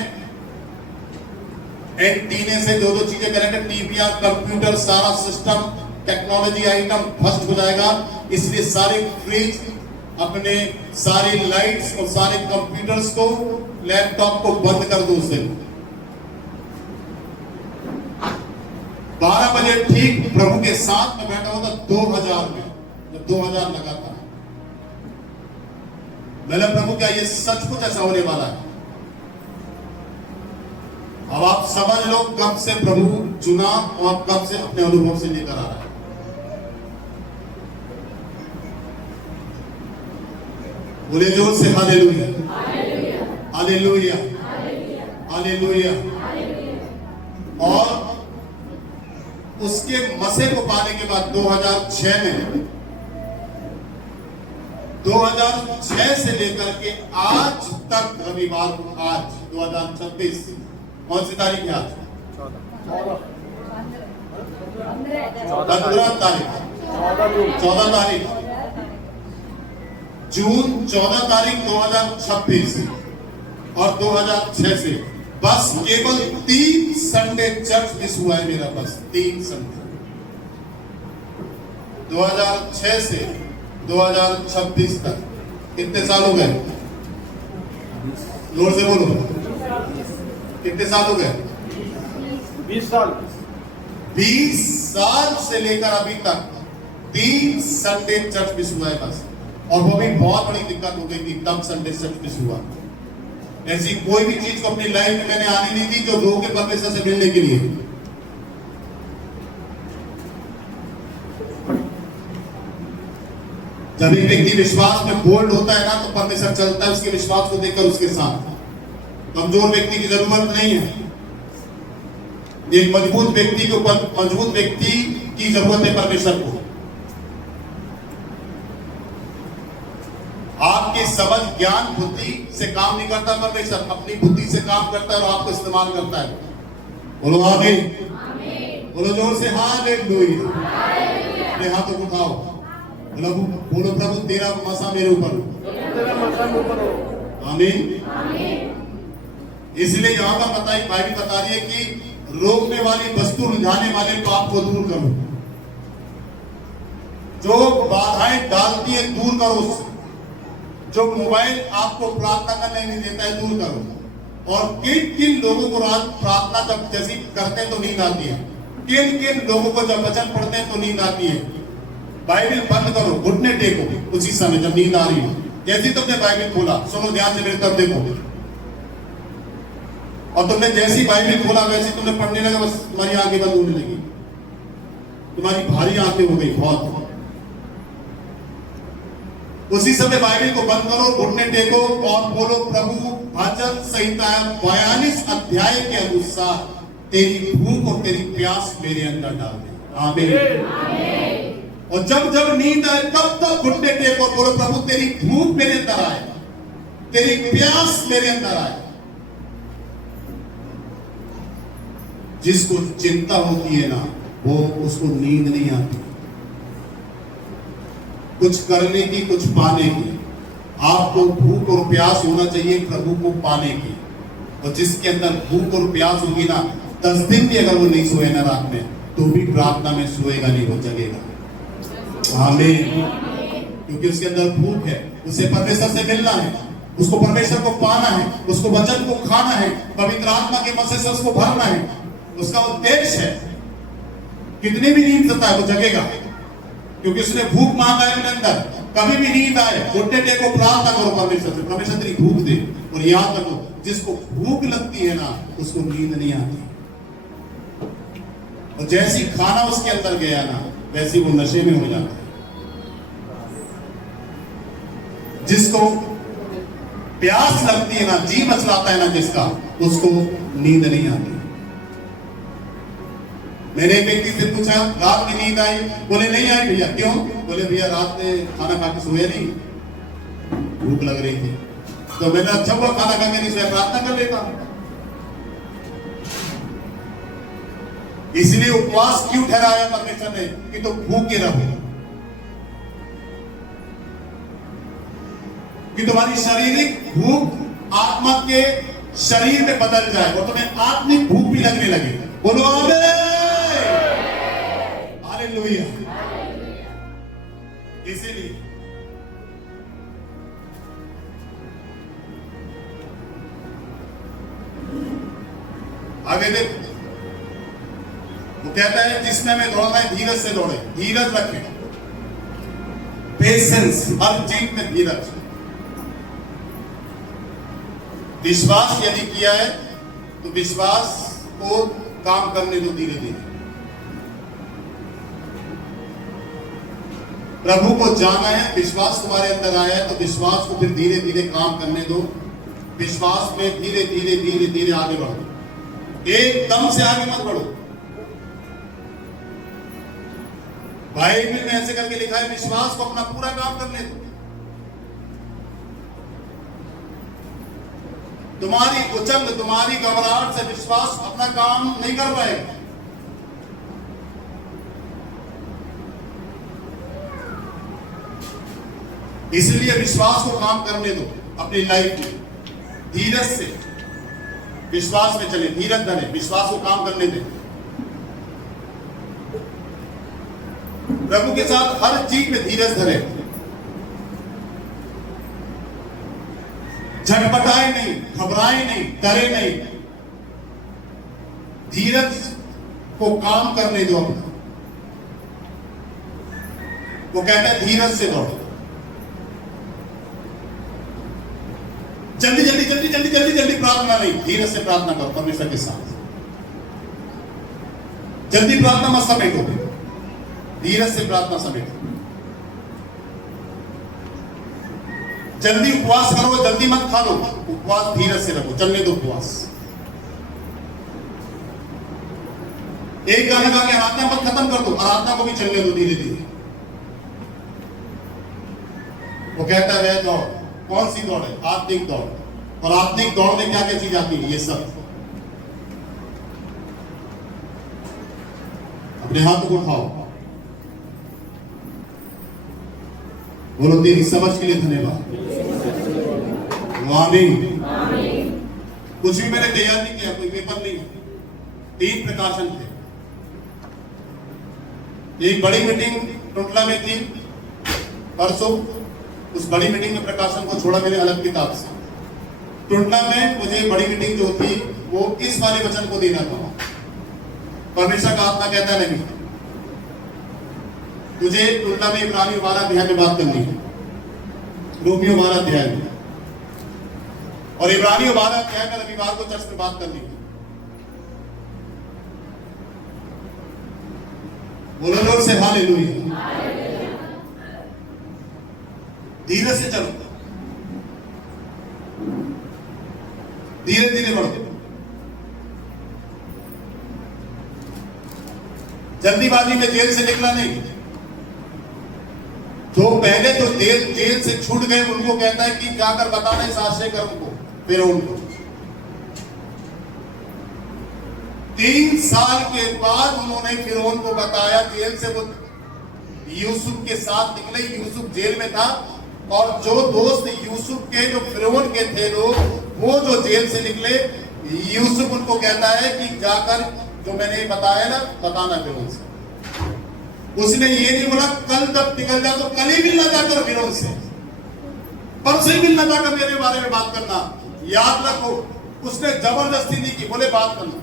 एंटीने से जो चीजें कनेक्ट है, टीवी, कंप्यूटर, सारा सिस्टम, टेक्नोलॉजी आइटम फर्स्ट हो जाएगा। इसलिए सारे फ्रिज, अपने सारी लाइट्स और सारे कंप्यूटर्स को, लैपटॉप को बंद कर दो। उसे 12 बजे ठीक प्रभु के साथ में बैठा हुआ था 2000 में, जब 2000 लगा था। मैंने प्रभु क्या ये सचमुच ऐसा होने वाला है? अब आप समझ लो कब से प्रभु चुना और कब से अपने अनुभव से लेकर आ रहा है। बोले जोर से हालेलुया, हालेलुया, हालेलुया। और उसके मसे को पाने के बाद 2006 में, 2006 से लेकर के आज तक, रविवार आज 2026, कौन सी तारीख है आज? 15 तारीख, 14 तारीख जून, 14 तारीख 2026 और 2006 से बस केवल 3 संडे चर्च मिस हुआ है मेरा, बस 3 संडे। 2006 से 2026 तक कितने साल हो गए? जोर से बोलो, कितने साल हो गए? 20 साल। 20 साल से लेकर अभी तक 3 संडे चर्च मिस हुआ है बस। और वो भी बहुत बड़ी दिक्कत हो गई थी तब संडे चर्च मिस हुआ। ऐसी कोई भी चीज को अपनी लाइफ में मैंने आनी नहीं दी जो लोगों के परमेश्वर से मिलने के लिए। जब एक व्यक्ति विश्वास में बोल्ड होता है ना, तो परमेश्वर चलता है उसके विश्वास को देखकर उसके साथ। कमजोर व्यक्ति की जरूरत नहीं है, एक मजबूत व्यक्ति के ऊपर, मजबूत व्यक्ति की जरूरत है परमेश्वर को। आपकी समझ, ज्ञान, बुद्धि से काम नहीं करता परमेश्वर, अपनी बुद्धि से काम करता है और आपको इस्तेमाल करता है। बोलो आमीन, बोलो जोर से हालेलुया। अपने हाथों को उठाओ, बोलो प्रभु तेरा मसा मेरे ऊपर हो। आमीन। इसलिए यहां का बाइबल बता रही है कि रोकने वाली वस्तु, रुझाने वाले पाप को दूर करो। जो बाधाएं डालती है दूर करो उससे। जो मोबाइल आपको प्रार्थना करने नहीं देता है दूर करो। और किन किन लोगों को रात प्रार्थना जब जैसी करते हैं तो नींद आती है, किन किन लोगों को जब वचन पढ़ते हैं तो नींद आती है, बाइबल बंद करो, घुटने टेको उसी समय जब नींद आ रही हो। जैसे तुमने बाइबल खोला, सुनो ध्यान से मेरे तरफ देखो, और तुमने जैसी बाइबल खोला वैसे तुमने पढ़ने लगा, बस तुम्हारी आंखें बंद होने लगी, तुम्हारी भारी आंखें हो गई बहुत। उसी समय बाइबल को बंद करो, घुटने टेको और बोलो, प्रभु भजन संहिता 42 अध्याय के अनुसार तेरी भूख और तेरी प्यास मेरे अंदर डाल दे। आमीन। और जब जब नींद आए तब तब घुटने टेको और बोलो, प्रभु तेरी भूख मेरे अंदर आए, तेरी प्यास मेरे अंदर आए। जिसको चिंता होती है ना, वो उसको नींद नहीं आती, कुछ करने की, कुछ पाने की। आपको भूख और प्यास होना चाहिए प्रभु को पाने की। और जिसके अंदर भूख और प्यास होगी ना, 10 दिन भी अगर वो नहीं सोए ना रात में, तो भी प्रार्थना में सोएगा नहीं, वो जगेगा। आमीन। क्योंकि उसके अंदर भूख है, उसे परमेश्वर से मिलना है, उसको परमेश्वर को पाना है, उसको वचन को खाना है, पवित्र आत्मा के मसे से उसको भरना है। उसका उद्देश्य है कितनी भी नींद सताए वो जगेगा, क्योंकि उसने भूख मांगा है अपने अंदर। कभी भी नींद आए, घुटने टेको, प्रार्थना करो परमेश्वर से, परमेश्वर तेरी भूख दे। और याद रखो, जिसको भूख लगती है ना, उसको नींद नहीं आती। और जैसी खाना उसके अंदर गया ना, वैसी वो नशे में हो जाता है। जिसको प्यास लगती है ना, जी मचलाता है ना जिसका, उसको नींद नहीं आती। मैंने एक व्यक्ति से पूछा, रात में नींद आई? बोले नहीं आई भैया। क्यों? बोले भैया रात में खाना खा के सोए नहीं, भूख लग रही थी। तो मैंने अच्छा हुआ खाना खा के नहीं सोया, प्रार्थना कर लेता। इसलिए उपवास क्यों ठहराया परमेश्वर ने, कि तो भूखे रहो, कि तुम्हारी शारीरिक भूख आत्मा के शरीर में बदल जाए और तुम्हें आत्मिक भूख भी लगने लगे। बोलो आमीन। हालेलुया। इसीलिए आगे देख, वो कहता है जिसमें हमें दौड़ना है धीरज से दौड़े, धीरज रखें, पेशेंस, हर चीज में धीरज। विश्वास यदि किया है तो विश्वास को काम करने दो धीरे धीरे। प्रभु को जाना है, विश्वास तुम्हारे अंदर आया है तो विश्वास को फिर धीरे धीरे काम करने दो। विश्वास में धीरे धीरे धीरे धीरे आगे बढ़ो, एकदम से आगे मत बढ़ो। बाइबल में ऐसे करके लिखा है, विश्वास को अपना पूरा काम करने दो। तुम्हारी उछल, तुम्हारी घबराहट से विश्वास अपना काम नहीं कर पाएगा। इसलिए विश्वास को काम करने दो अपनी लाइफ में, धीरज से विश्वास में चले, धीरज धरे, विश्वास को काम करने दें। प्रभु के साथ हर चीज में धीरज धरे, झटपटाए नहीं, घबराए नहीं, डरे नहीं, धीरज को काम करने दो अपना। वो कहता है धीरज से दौड़ो, जल्दी जल्दी जल्दी जल्दी जल्दी जल्दी प्रार्थना नहीं, धीरज से प्रार्थना करो परमेश्वर के साथ। जल्दी प्रार्थना मत समेटो, धीरज से प्रार्थना समेटो। जल्दी उपवास करो, जल्दी मत खा लो, उपवास धीरज से रखो, चलने दो उपवास। एक गाना गा के आराधना मत खत्म कर दो, आराधना को भी चलने दो धीरे धीरे। वो कहता है दौड़, कौन सी दौड़ है? आत्मिक दौड़। और आत्मिक दौड़ में क्या क्या चीज आती है? ये सब। अपने हाथों को उठाओ, बोलो तेरी समझ के लिए धन्यवाद। आमीन। कुछ भी मैंने तैयार नहीं किया, कोई पेपर नहीं, 3 प्रकाशन थे। एक बड़ी मीटिंग टुंडला में थी परसों, उस बड़ी मीटिंग में प्रकाशन को छोड़ा मैंने अलग किताब से। टुंडला में मुझे बड़ी मीटिंग जो थी वो इस वाले वचन को देना था। परमेश्वर का आत्मा कहता नहीं, तुझे टुंडला में इब्रानी 12 अध्याय में बात करनी है, रोमियो 12 अध्याय में, और इब्रानी 12 अध्याय में रविवार को चर्च में बात करनी है। बोलो जोर से हालेलुया। धीरे से चलो, धीरे धीरे बढ़ो, जल्दीबाजी में जेल से निकला नहीं। तो पहले तो जेल से छूट गए उनको कहता है कि जाकर बताना इस आश्रय कर्म को, फिर उनको 3 साल के बाद उन्होंने फिरौन को बताया। जेल से वो यूसुफ के साथ निकले, यूसुफ जेल में था, और जो दोस्त यूसुफ के जो फिरौन के थे लोग, वो जो जेल से निकले, यूसुफ उनको कहता है कि जाकर जो मैंने बताया ना बताना फिरौन से। उसने ये नहीं बोला कल जब निकल जा तो कल ही मिलना जाकर फिरौन से, परसों ही मिलना जाकर मेरे बारे में बात करना, याद रखो। उसने जबरदस्ती नहीं की, बोले बात करना।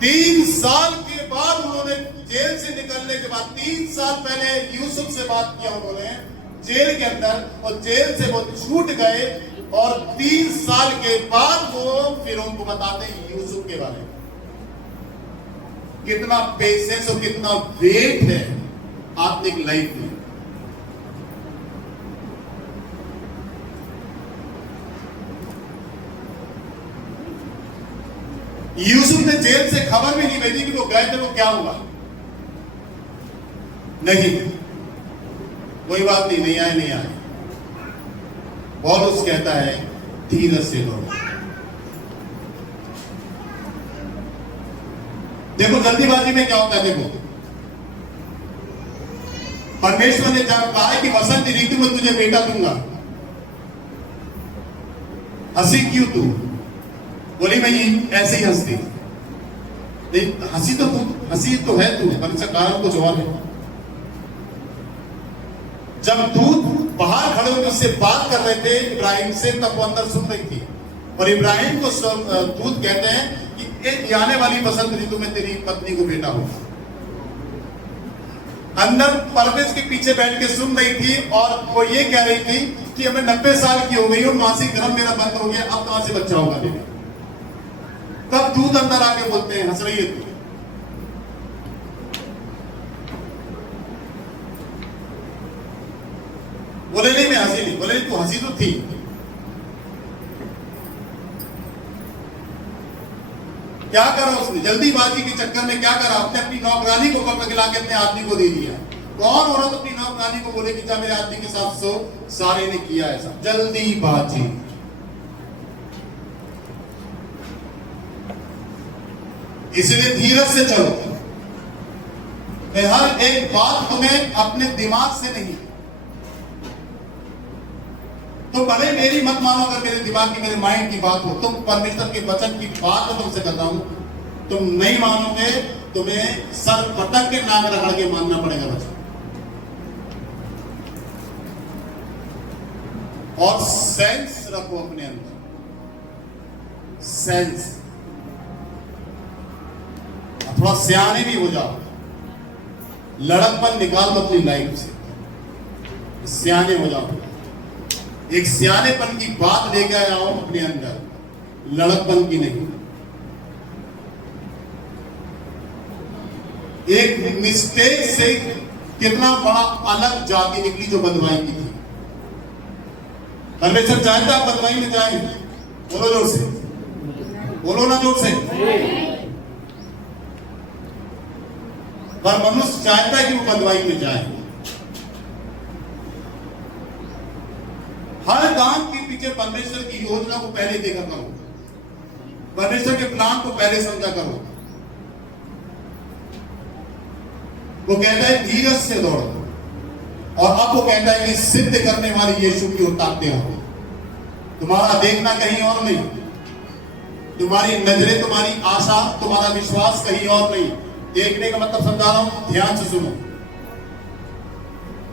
3 साल के बाद उन्होंने जेल से निकलने के बाद 3 साल पहले यूसुफ से बात किया उन्होंने जेल के अंदर, और जेल से वो छूट गए, और 3 साल के बाद वो फिरौन को बताते यूसुफ के बारे में। कितना पेशेंस और कितना वेट है आत्मिक लाइफ में। यूसुफ ने जेल से खबर भी नहीं भेजी कि वो गए थे, वो क्या हुआ। नहीं, कोई बात नहीं आए नहीं आए। पौलुस कहता है धीरज से लो। देखो जल्दीबाजी में क्या होता है, देखो परमेश्वर ने जब कहा है कि वसंत ऋतु में तुझे बेटा दूंगा, हंसी क्यों तू? बोली मैं ऐसे ही हंसती नहीं, हंसी तो है तू, पर इसका कारण कुछ और है। जब दूत बाहर खड़े होकर उससे बात कर रहे थे इब्राहिम से, तब वो अंदर सुन रही थी, और इब्राहिम को दूत कहते हैं कि एक आने वाली बसंत ऋतु में तेरी पत्नी को बेटा होगा। अंदर परदेश के पीछे बैठ के सुन रही थी, और वो ये कह रही थी कि हमें 90 साल की हो गई और मासिक धर्म मेरा बंद हो गया, अब कहां से बच्चा होगा मेरा। तब दूध अंदर आके बोलते हैं, हंस रही है तू। बोले नहीं मैं हंसी नहीं, बोले तू हंसी तो थी। क्या करा उसने जल्दीबाजी के चक्कर में, क्या करा, अपने अपनी नौकरानी को पकड़ा के अपने आदमी को दे दिया। कौन औरत अपनी नौकरानी को बोले कि जा मेरे आदमी के साथ सो? सारे ने किया ऐसा, जल्दीबाजी। इसलिए धीरज से चलो। मैं हर एक बात तुम्हें अपने दिमाग से नहीं, तो भले मेरी मत मानो, अगर मेरे दिमाग की मेरे माइंड की बात हो, तुम परमेश्वर के वचन की बात मैं तुमसे कर रहा हूं, तुम नहीं मानोगे, तुम्हें सर पटक के नाक रगड़ के मानना पड़ेगा वचन। और सेंस रखो अपने अंदर, सेंस। थोड़ा सियाने भी हो जाओ, लड़कपन निकाल दो अपनी लाइफ से, सियाने हो जाओ। एक सियानेपन की बात लेके आओ अपने अंदर, लड़कपन की नहीं। एक मिस्टेक से कितना बड़ा अलग जाति निकली जो बदमाई की थी। परमेश्वर चाहता आप बदमाई में जाए, बोलो जोर से, बोलो ना जोर से। पर मनुष्य चाहता है कि वो बदमाई में जाए। हर काम के पीछे परमेश्वर की योजना को पहले देखा करो, परमेश्वर के प्लान को पहले समझा करो। वो कहता है धीरज से दौड़ो, और अब वो कहता है कि सिद्ध करने वाले यीशु की ओर ताकते हो। तुम्हारा देखना कहीं और नहीं, तुम्हारी नजरें, तुम्हारी आशा, तुम्हारा विश्वास कहीं और नहीं। देखने का मतलब समझा रहा हूं, ध्यान से सुनो।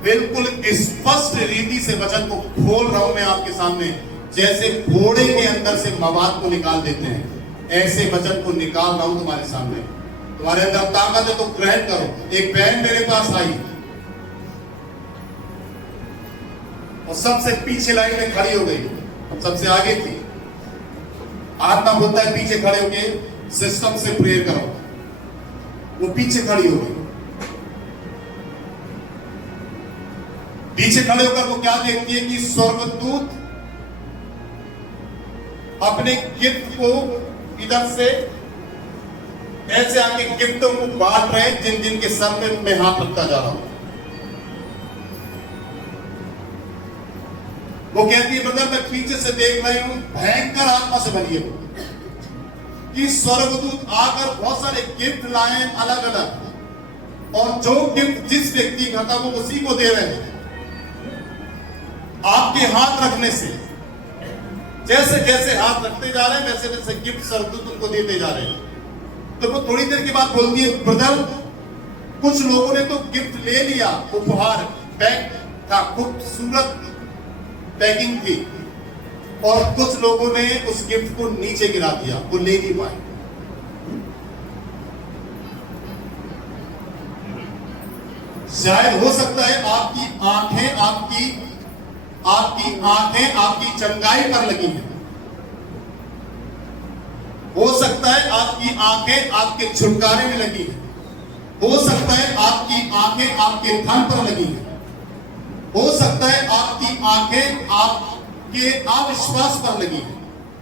बिल्कुल स्पष्ट रीति से वचन को खोल रहा हूं मैं आपके सामने। जैसे घोड़े के अंदर से मवाद को निकाल देते हैं, ऐसे वचन को निकाल रहा हूं तुम्हारे सामने। तुम्हारे अंदर ताकत है तो ग्रहण करो। एक बहन मेरे पास आई और सबसे पीछे लाइन में खड़ी हो गई, सबसे आगे थी। आत्मा बोलता है पीछे खड़े होके सिस्टम से प्रेयर करो। वो पीछे खड़ी हो गई। पीछे खड़े होकर वो क्या देखती है कि स्वर्गदूत अपने गिफ्ट को इधर से ऐसे आके गिफ्टों को बांट रहे हैं, जिन जिन के सर में मैं हाथ रखता जा रहा हूं। वो कहती है ब्रदर मैं पीछे से देख रही हूं, भयंकर आत्मा से भरी है कि स्वर्गदूत आकर बहुत सारे गिफ्ट लाए अलग अलग, और जो गिफ्ट जिस व्यक्ति का था वो उसी को दे रहे हैं। आपके हाथ रखने से, जैसे जैसे हाथ रखते जा रहे हैं वैसे वैसे गिफ्ट स्वर्गदूत उनको देते जा रहे हैं। तो वो थोड़ी देर के बाद बोलती है ब्रदर कुछ लोगों ने तो गिफ्ट ले लिया, उपहार पैक था, खूबसूरत पैकिंग थी, और कुछ लोगों ने उस गिफ्ट को नीचे गिरा दिया, वो ले नहीं पाए। शायद हो सकता है आपकी आंखें आपकी चंगाई पर लगी हैं। हो सकता है आपकी आंखें आपके छुटकारे में लगी हैं। हो सकता है आपकी आंखें आपके धन पर लगी हैं। हो सकता है आपकी आंखें आपके अविश्वास पर लगी हैं।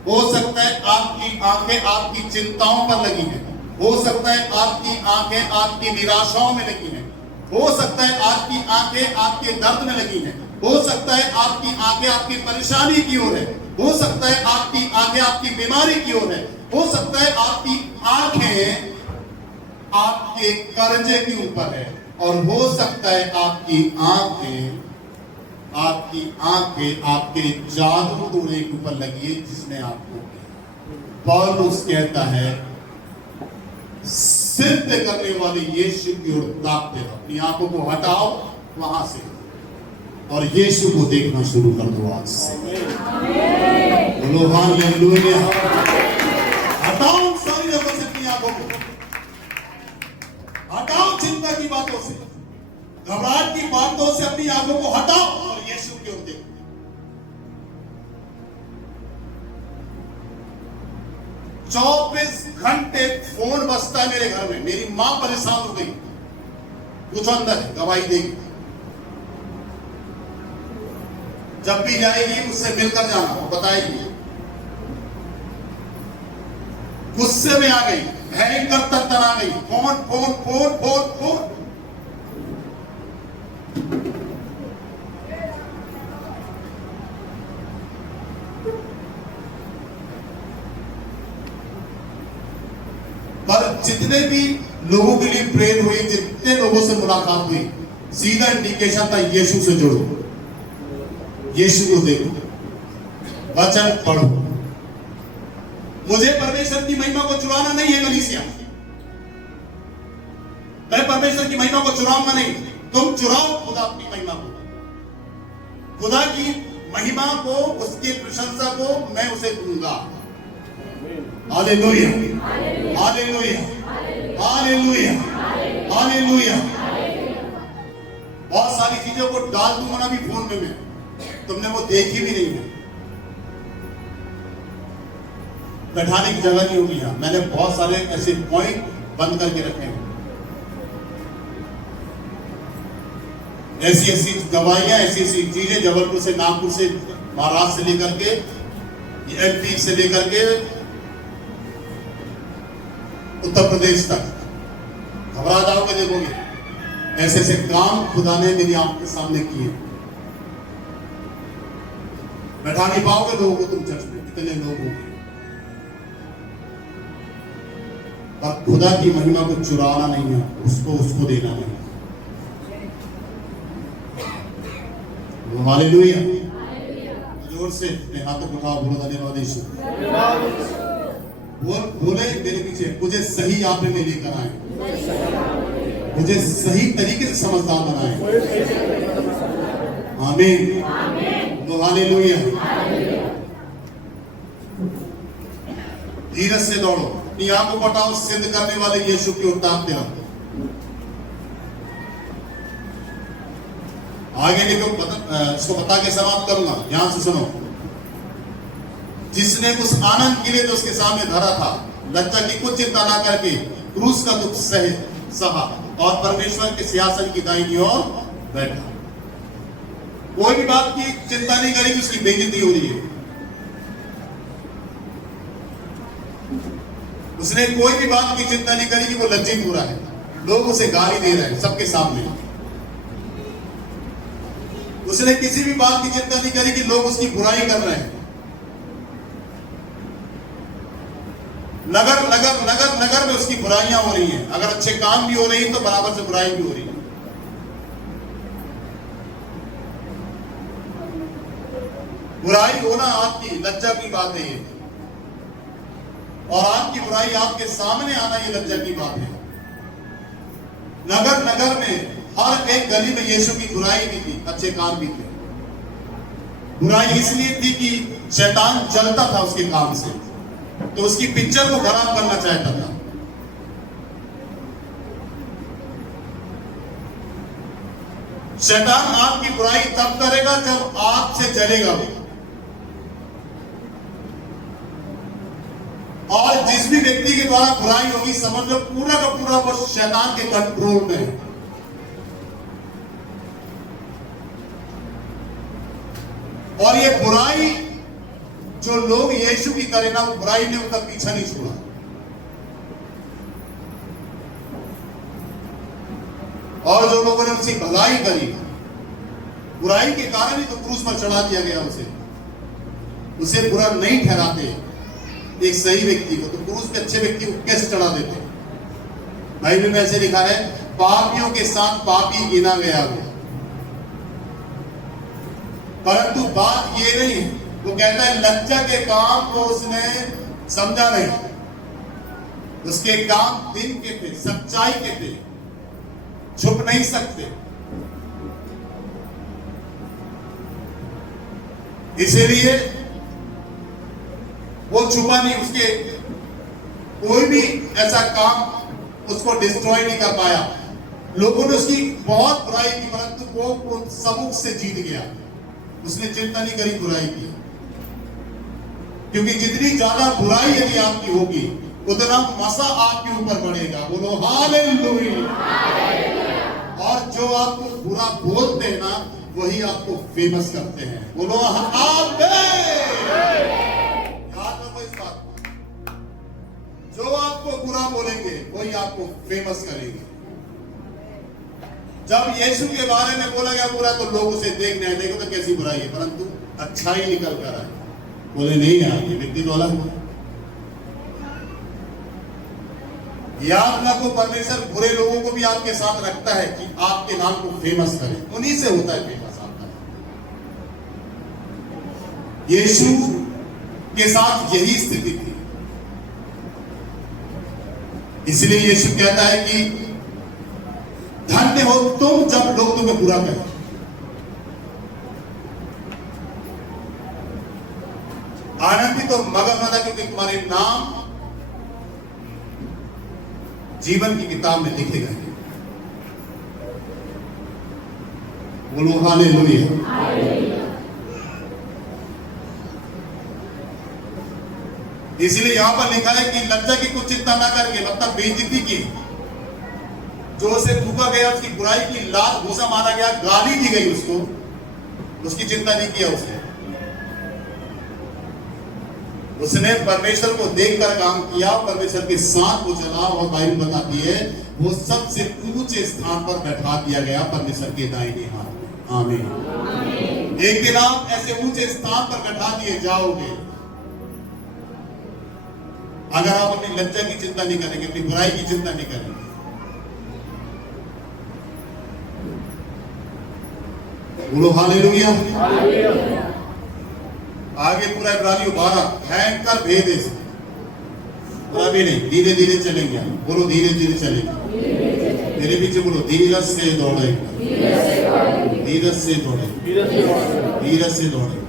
हो सकता है आपकी आंखें आपकी चिंताओं पर लगी हैं। हो सकता है आपकी आंखें आपकी निराशाओं में लगी हैं। हो सकता है आपकी आंखें आपके दर्द में लगी हैं। हो सकता है आपकी आंखें आपकी परेशानी की ओर है। हो सकता है आपकी आंखें आपकी बीमारी की ओर है। हो सकता है आपकी आंखें आपके कर्जे के ऊपर है, और हो सकता है आपकी आंखें आपके जादू टोने के ऊपर लगी है, जिसने आपको पौलुस कहता है सिद्ध करने वाले यीशु की ओर ताकते रहो। अपनी आंखों को हटाओ वहां से और यीशु को देखना शुरू कर दो आज से। बोलो हालेलुया। हटाओ सारी जगह से अपनी आंखों को, हटाओ चिंता की बातों से, घबराहट की बातों से अपनी आंखों को हटाओ और यीशु की ओर देखो। चौबीस घंटे फोन बजता है मेरे घर में। मेरी मां परेशान हो गई, कुछ अंदर है, गवाही देगी। जब भी जाएगी मुझसे मिलकर जाना, बताएगी। गुस्से में आ गई, भयंकर तत्तर आ गई, phone phone phone phone phone. पर जितने भी लोगों के लिए प्रेयर हुई, जितने लोगों से मुलाकात हुई, सीधा इंडिकेशन था यीशु से जुड़ो, यीशु को देखो, वचन पढ़ो। मुझे परमेश्वर की महिमा को चुराना नहीं है कलीसिया। मैं परमेश्वर की महिमा को चुराऊंगा नहीं। तुम चुराओ खुदा अपनी महिमा को, खुदा की महिमा को, उसकी प्रशंसा को मैं उसे दूंगा। Hallelujah, hallelujah, hallelujah, hallelujah. बहुत सारी चीजों को डाल दूंगा ना भी फोन में, मैं तुमने वो देखी भी नहीं है। बैठाने की जगह नहीं होगी यहाँ। मैंने बहुत सारे ऐसे पॉइंट बंद करके रखे हैं। ऐसी ऐसी गवाहियां, ऐसी ऐसी चीजें, जबलपुर से, नागपुर से, महाराष्ट्र से लेकर के, एमपी से लेकर के उत्तर प्रदेश तक। घबरा जाओगे देखोगे, ऐसे ऐसे काम खुदा ने मेरी आंख के सामने किए। बैठा नहीं पाओगे लोगों को तुम चर्च में, इतने लोग होंगे। पर खुदा की महिमा को चुराना नहीं है, उसको देना नहीं। हालेलुया। जोर से अपने हाथों को उठाओ, बोलो धन्यवाद यीशु। बोले मेरे पीछे, मुझे सही आपने में लेकर आए, मुझे सही तरीके से समझदार बनाए। आमीन। तो हालेलुया। धीरज से दौड़ो, अपनी आंखों को हटाओ, सिद्ध करने वाले यीशु की ओर ताकते रहो। आगे देखो, इसको बता के समाप्त करूंगा। ध्यान से सुनो। जिसने उस आनंद के लिए जो उसके सामने धरा था, लज्जा की कुछ चिंता ना करके क्रूस का दुख सहा और परमेश्वर के सिंहासन की दाहिनी ओर बैठा। कोई भी बात की चिंता नहीं करेगी, उसकी बेइज्जती हो रही है। उसने कोई भी बात की चिंता नहीं करी कि वो लज्जित हो रहा है, लोग उसे गाली दे रहे हैं सबके सामने। उसने किसी भी बात की चिंता नहीं करी कि लोग उसकी बुराई कर रहे हैं। नगर नगर नगर नगर में उसकी बुराइयां हो रही हैं। अगर अच्छे काम भी हो रही हैं तो बराबर से बुराई भी हो रही है। बुराई होना आपकी लज्जा की बात है ये, और आपकी बुराई आपके सामने आना ये लज्जा की बात है। नगर नगर में हर एक गली में यीशु की बुराई भी थी, अच्छे काम भी थे। बुराई इसलिए थी कि शैतान जलता था उसके काम से, तो उसकी पिक्चर को खराब करना चाहता था। शैतान आपकी बुराई तब करेगा जब आपसे जलेगा वो। और जिस भी व्यक्ति के द्वारा बुराई होगी, समझ लो पूरा का पूरा वो शैतान के कंट्रोल में है। और ये बुराई जो लोग यीशु की करें ना, वो बुराई ने उनका पीछा नहीं छोड़ा। और जो लोगों ने उसकी भलाई करी, बुराई के कारण ही तो क्रूस पर चढ़ा दिया गया। उसे बुरा नहीं ठहराते एक सही व्यक्ति को, तो क्रूस पे अच्छे व्यक्ति को कैसे चढ़ा देते? बाइबल में ऐसे लिखा है, पापियों के साथ पापी गिना गया वो। परंतु बात ये नहीं है, वो कहता है लज्जा के काम को उसने समझा नहीं। उसके काम दिन के थे, सच्चाई के थे, छुप नहीं सकते। इसीलिए वो छुपा नहीं। उसके कोई भी ऐसा काम उसको डिस्ट्रॉय नहीं कर पाया। लोगों ने उसकी बहुत बुराई की, परंतु वो सबूत से जीत गया। उसने चिंता नहीं करी बुराई की, क्योंकि जितनी ज्यादा बुराई यदि आपकी होगी, उतना मसा आपके ऊपर बढ़ेगा। बोलो हालेलुया। और जो आपको बुरा बोलते हैं ना, वही आपको फेमस करते हैं। बोलो आमीन। जो आपको बुरा बोलेंगे वही आपको फेमस करेंगे। जब यीशु के बारे में बोला गया बुरा, तो लोग उसे देखने आए, देखो तो कैसी बुराई है, परंतु अच्छा ही निकल कर आए। बोले नहीं यार, ये व्यक्ति तो अलग है। याद रखो, परमेश्वर बुरे लोगों को भी आपके साथ रखता है कि आपके नाम को फेमस करे। उन्हीं से होता है फेमस आपका। यीशु के साथ यही स्थिति थी। इसलिए यीशु कहता है कि धन्य हो तुम जब लोग तुम्हें बुरा करें। आनंदित और मगन होना, क्योंकि तुम्हारे नाम जीवन की किताब में लिखे गए। बोलो हालेलुया। इसलिए यहां पर लिखा है कि लज्जा की कुछ चिंता ना करके, मतलब बेइज्जती की, जो उसे थूका गया, उसकी बुराई की, लात घूसा मारा गया, गाली दी गई उसको, उसकी चिंता नहीं किया उसने परमेश्वर को देखकर काम किया, परमेश्वर के साथ वो चला। और बाइबल बताती है वो सबसे ऊंचे स्थान पर बैठा दिया गया, परमेश्वर के दाहिने हाथ में। आमीन। एक दिन आप ऐसे ऊंचे स्थान पर बैठा दिए जाओगे अगर आप अपनी लज्जा की चिंता नहीं करेंगे, अपनी बुराई की चिंता नहीं करेंगे। बोलो हालेलुया। आगे पूरा इब्रानियों 12 भयंकर भेद है। और अभी नहीं, धीरे धीरे चलेंगे हम। बोलो धीरे धीरे चलेंगे। मेरे पीछे बोलो धीरज से दौड़ेंगे, धीरज से दौड़ेंगे, धीरज से दौड़ेंगे।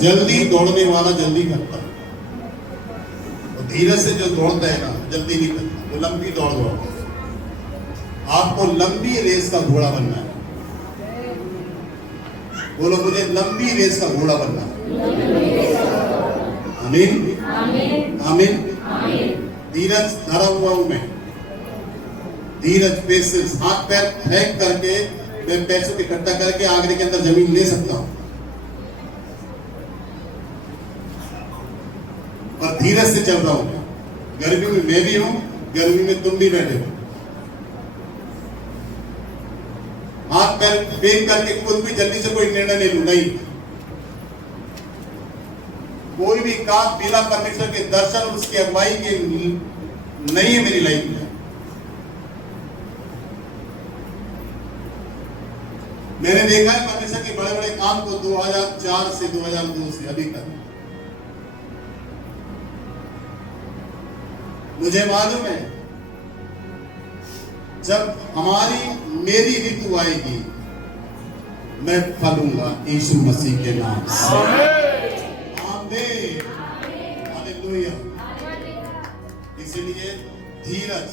जल्दी दौड़ने वाला जल्दी थकता है, और धीरज से जो दौड़ता है ना जल्दी नहीं थकता, वो लंबी दौड़ दौड़ता है। आपको लंबी रेस का घोड़ा बनना है। बोलो मुझे लंबी रेस का घोड़ा बनना है। आमीन आमीन। धीरज धरा हुआ हूं मैं, धीरज पेशेंस, हाथ पैर फेंक करके मैं पैसों को इकट्ठा करके आगरे के अंदर जमीन ले सकता हूं, और धीरज से चल रहा हूं। गर्मी में मैं भी हूं, गर्मी में तुम भी बैठे हो। हाथ पैर फेंक करके खुद भी जल्दी से कोई निर्णय नहीं लूं, नहीं। कोई भी काम बिना परमेश्वर के दर्शन और उसकी अगुवाई के नहीं है मेरी लाइफ में। मैंने देखा है परमेश्वर के बड़े बड़े काम को 2004 से 2002 से अभी तक। मुझे मालूम है जब मेरी ऋतु आएगी मैं फलूंगा यीशु मसीह के नाम से। आमीन हालेलुया। इसलिए धीरज,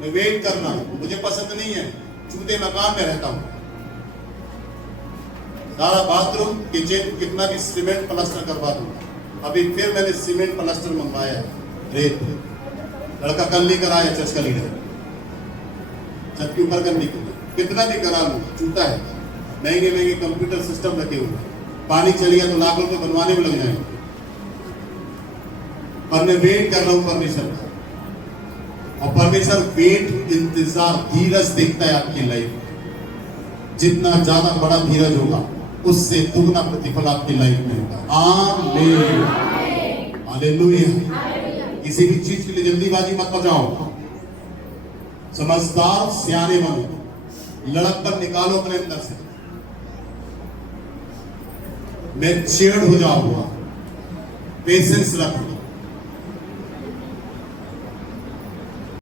मैं वेट करना मुझे पसंद नहीं है। चूते मकान में रहता हूं, सारा बाथरूम किचन कितना भी सीमेंट प्लास्टर करवा दूंगा। अभी फिर मैंने सीमेंट प्लास्टर मंगवाया है, रेत। लड़का कल लेकर आया, चर्च का लीडर, छत के ऊपर करने के लिए। कितना भी करा लूं, चूता है। महंगे महंगे कंप्यूटर सिस्टम रखे हुए, पानी चल गया तो लाख रुपए बनवाने में लग जाएंगे। पर मैं वेट कर रहा हूं परमेश्वर का, और परमेश्वर वेट, इंतजार, धीरज देखता है आपकी लाइफ में। जितना ज्यादा बड़ा धीरज होगा उससे दुगना प्रतिफल आपकी लाइफ में होगा। आमीन हालेलुया। किसी भी चीज के लिए जल्दीबाजी मत बजाओ, समझदार सियाने बनो, लड़कपन निकालो अपने अंदर से, मैच्योर्ड हो जाओ, पेशेंस रखो।